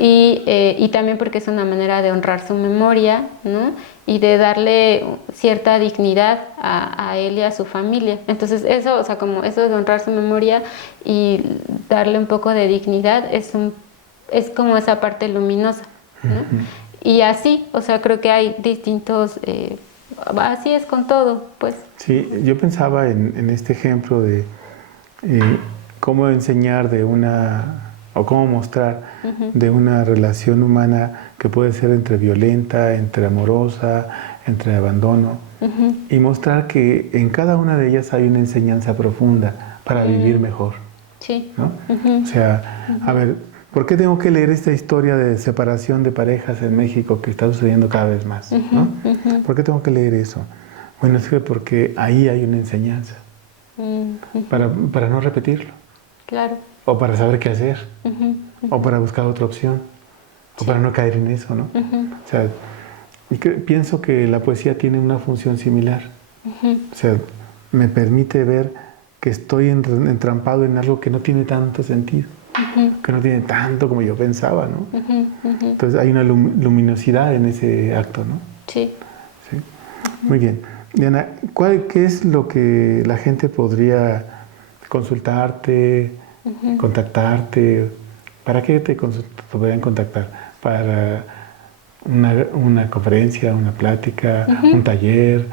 Y también porque es una manera de honrar su memoria, ¿no? Y de darle cierta dignidad a él y a su familia. Entonces eso, o sea, como eso de honrar su memoria y darle un poco de dignidad es como esa parte luminosa, ¿no? Y así, o sea, creo que hay distintos, así es con todo, pues. Sí, yo pensaba en este ejemplo de cómo enseñar o cómo mostrar de una relación humana que puede ser entre violenta, entre amorosa, entre abandono, y mostrar que en cada una de ellas hay una enseñanza profunda para vivir mejor. Sí. ¿No? O sea, a ver, ¿por qué tengo que leer esta historia de separación de parejas en México que está sucediendo cada vez más? ¿No? ¿Por qué tengo que leer eso? Bueno, es que porque ahí hay una enseñanza para no repetirlo. Claro. O para saber qué hacer, o para buscar otra opción, o para no caer en eso, ¿no? O sea, pienso que la poesía tiene una función similar. O sea, me permite ver que estoy entrampado en algo que no tiene tanto sentido, que no tiene tanto como yo pensaba, ¿no? Entonces hay una luminosidad en ese acto, ¿no? Sí. Sí. Muy bien. Diana, ¿qué es lo que la gente podría consultarte, contactarte? ¿Para qué te podrían contactar? ¿Para una conferencia, una plática, un taller,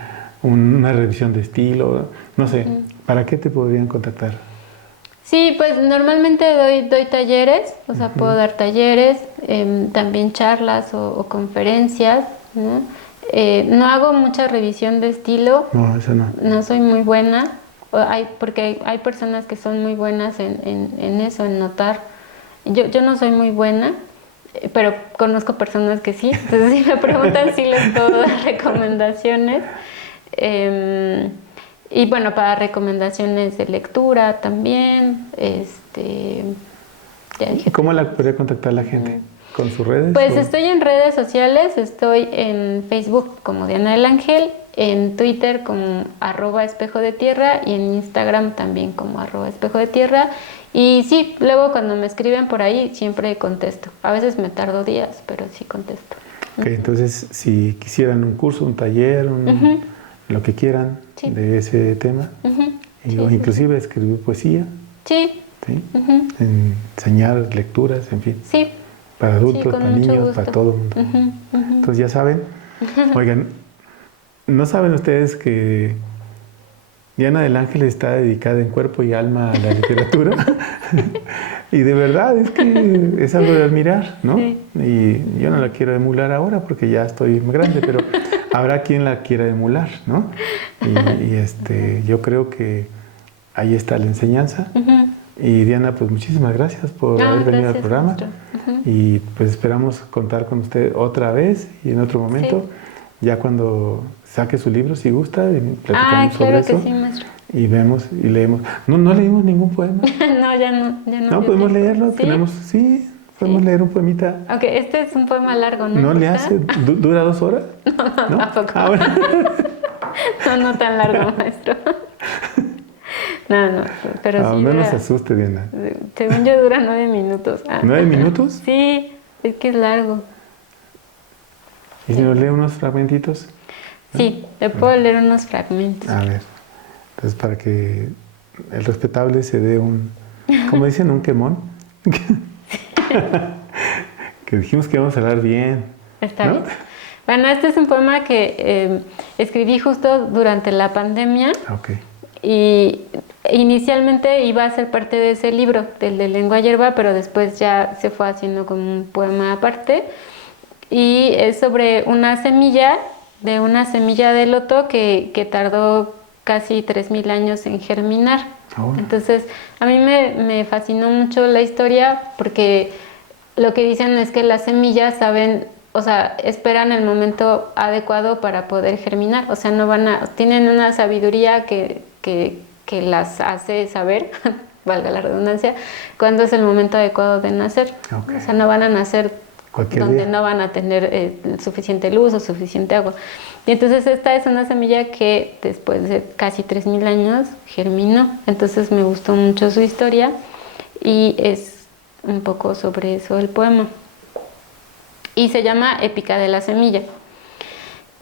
una revisión de estilo? No sé, ¿para qué te podrían contactar? Sí, pues normalmente doy talleres, o sea, puedo dar talleres, también charlas o conferencias, ¿no? No hago mucha revisión de estilo. No, eso no. No soy muy buena. Porque hay personas que son muy buenas en eso, en notar. Yo no soy muy buena, pero conozco personas que sí. Entonces, si me preguntan, sí les puedo dar recomendaciones. Y bueno, para recomendaciones de lectura también. Ya dije. ¿Cómo la podría contactar la gente? ¿Con sus redes? Pues estoy en redes sociales, estoy en Facebook como Diana del Ángel, en Twitter como @espejo de tierra y en Instagram también como @espejo de tierra. Y sí, luego cuando me escriben por ahí siempre contesto. A veces me tardo días, pero sí contesto. Okay, entonces si quisieran un curso, un taller, lo que quieran de ese tema, o inclusive escribir poesía, sí. Enseñar lecturas, en fin. Sí. Para adultos, para niños, para todo el mundo. Entonces ya saben, oigan, ¿no saben ustedes que Diana del Ángel está dedicada en cuerpo y alma a la literatura? Y de verdad es que es algo de admirar, ¿no? Sí. Y yo no la quiero emular ahora porque ya estoy muy grande, pero habrá quien la quiera emular, ¿no? Y yo creo que ahí está la enseñanza Y Diana, pues muchísimas gracias por haber venido al programa. Y pues esperamos contar con usted otra vez y en otro momento, ya cuando saque su libro, si gusta, y platicamos sobre eso. Claro que sí, maestro. Y vemos y leemos. No leímos ningún poema. No, ya no. No, podemos leerlo. ¿Sí? Podemos leer un poemita. Ok, este es un poema largo, ¿no? ¿No le hace? ¿Dura 2 horas? No, tampoco. Bueno. No tan largo, maestro. No, pero sí. No nos asuste, Diana. Según yo dura 9 minutos. ¿9 minutos? Sí, es que es largo. ¿Y si nos lee unos fragmentitos? Sí, le puedo leer unos fragmentos. A ver, entonces para que el respetable se dé un, como dicen, un quemón. Que dijimos que íbamos a hablar bien. Está bien. Bueno, este es un poema que escribí justo durante la pandemia. Okay. Y inicialmente iba a ser parte de ese libro, del de Lengua Yerba, pero después ya se fue haciendo como un poema aparte. Y es sobre una semilla de loto que tardó casi 3000 años en germinar. Entonces, a mí me fascinó mucho la historia porque lo que dicen es que las semillas saben, o sea, esperan el momento adecuado para poder germinar. O sea, tienen una sabiduría que las hace saber, valga la redundancia, cuándo es el momento adecuado de nacer. O sea, no van a nacer donde no van a tener suficiente luz o suficiente agua. Y entonces esta es una semilla que después de casi 3000 años germinó. Entonces me gustó mucho su historia y es un poco sobre eso el poema. Y se llama Épica de la semilla.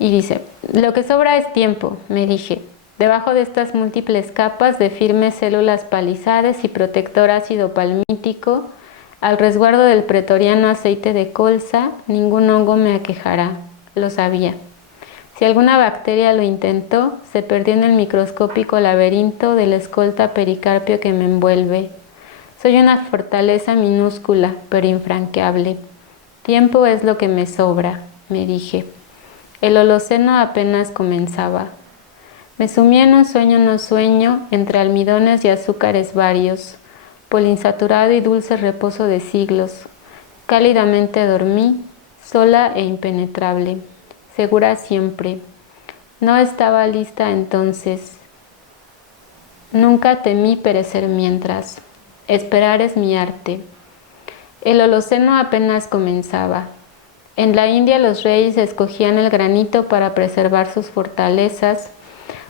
Y dice: lo que sobra es tiempo, me dije. Debajo de estas múltiples capas de firmes células palizades y protector ácido palmítico, al resguardo del pretoriano aceite de colza, ningún hongo me aquejará, lo sabía. Si alguna bacteria lo intentó, se perdió en el microscópico laberinto del escolta pericarpio que me envuelve. Soy una fortaleza minúscula, pero infranqueable. Tiempo es lo que me sobra, me dije. El Holoceno apenas comenzaba. Me sumí en un sueño no sueño, entre almidones y azúcares varios, polinsaturado y dulce reposo de siglos. Cálidamente dormí, sola e impenetrable, segura siempre. No estaba lista entonces. Nunca temí perecer mientras. Esperar es mi arte. El Holoceno apenas comenzaba. En la India los reyes escogían el granito para preservar sus fortalezas.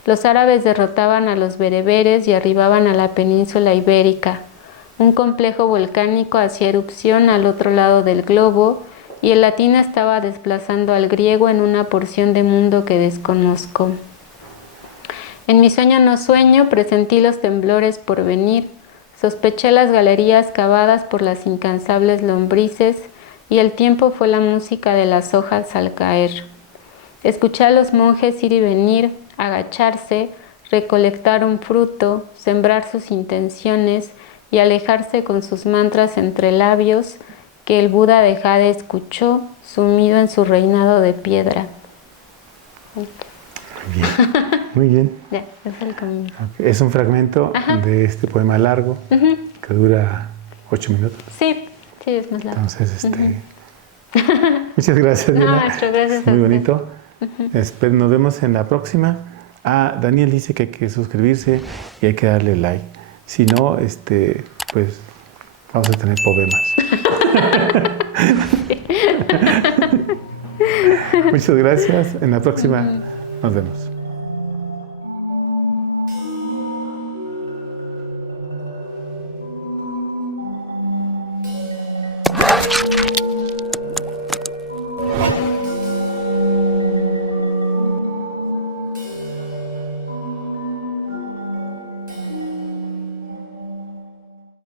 Los árabes derrotaban a los bereberes y arribaban a la península ibérica. Un complejo volcánico hacía erupción al otro lado del globo y el latín estaba desplazando al griego en una porción de mundo que desconozco. En mi sueño no sueño presentí los temblores por venir, sospeché las galerías cavadas por las incansables lombrices y el tiempo fue la música de las hojas al caer. Escuché a los monjes ir y venir, agacharse, recolectar un fruto, sembrar sus intenciones y alejarse con sus mantras entre labios que el Buda de Jade escuchó, sumido en su reinado de piedra. Muy bien. Ya, es el camino. Okay. Es un fragmento de este poema largo que dura 8 minutos. Sí, es más largo. Entonces, muchas gracias, Diana. No, maestro, gracias. Muy bonito. Nos vemos en la próxima. Daniel dice que hay que suscribirse y hay que darle like. Si no, pues vamos a tener problemas. Muchas gracias. En la próxima nos vemos.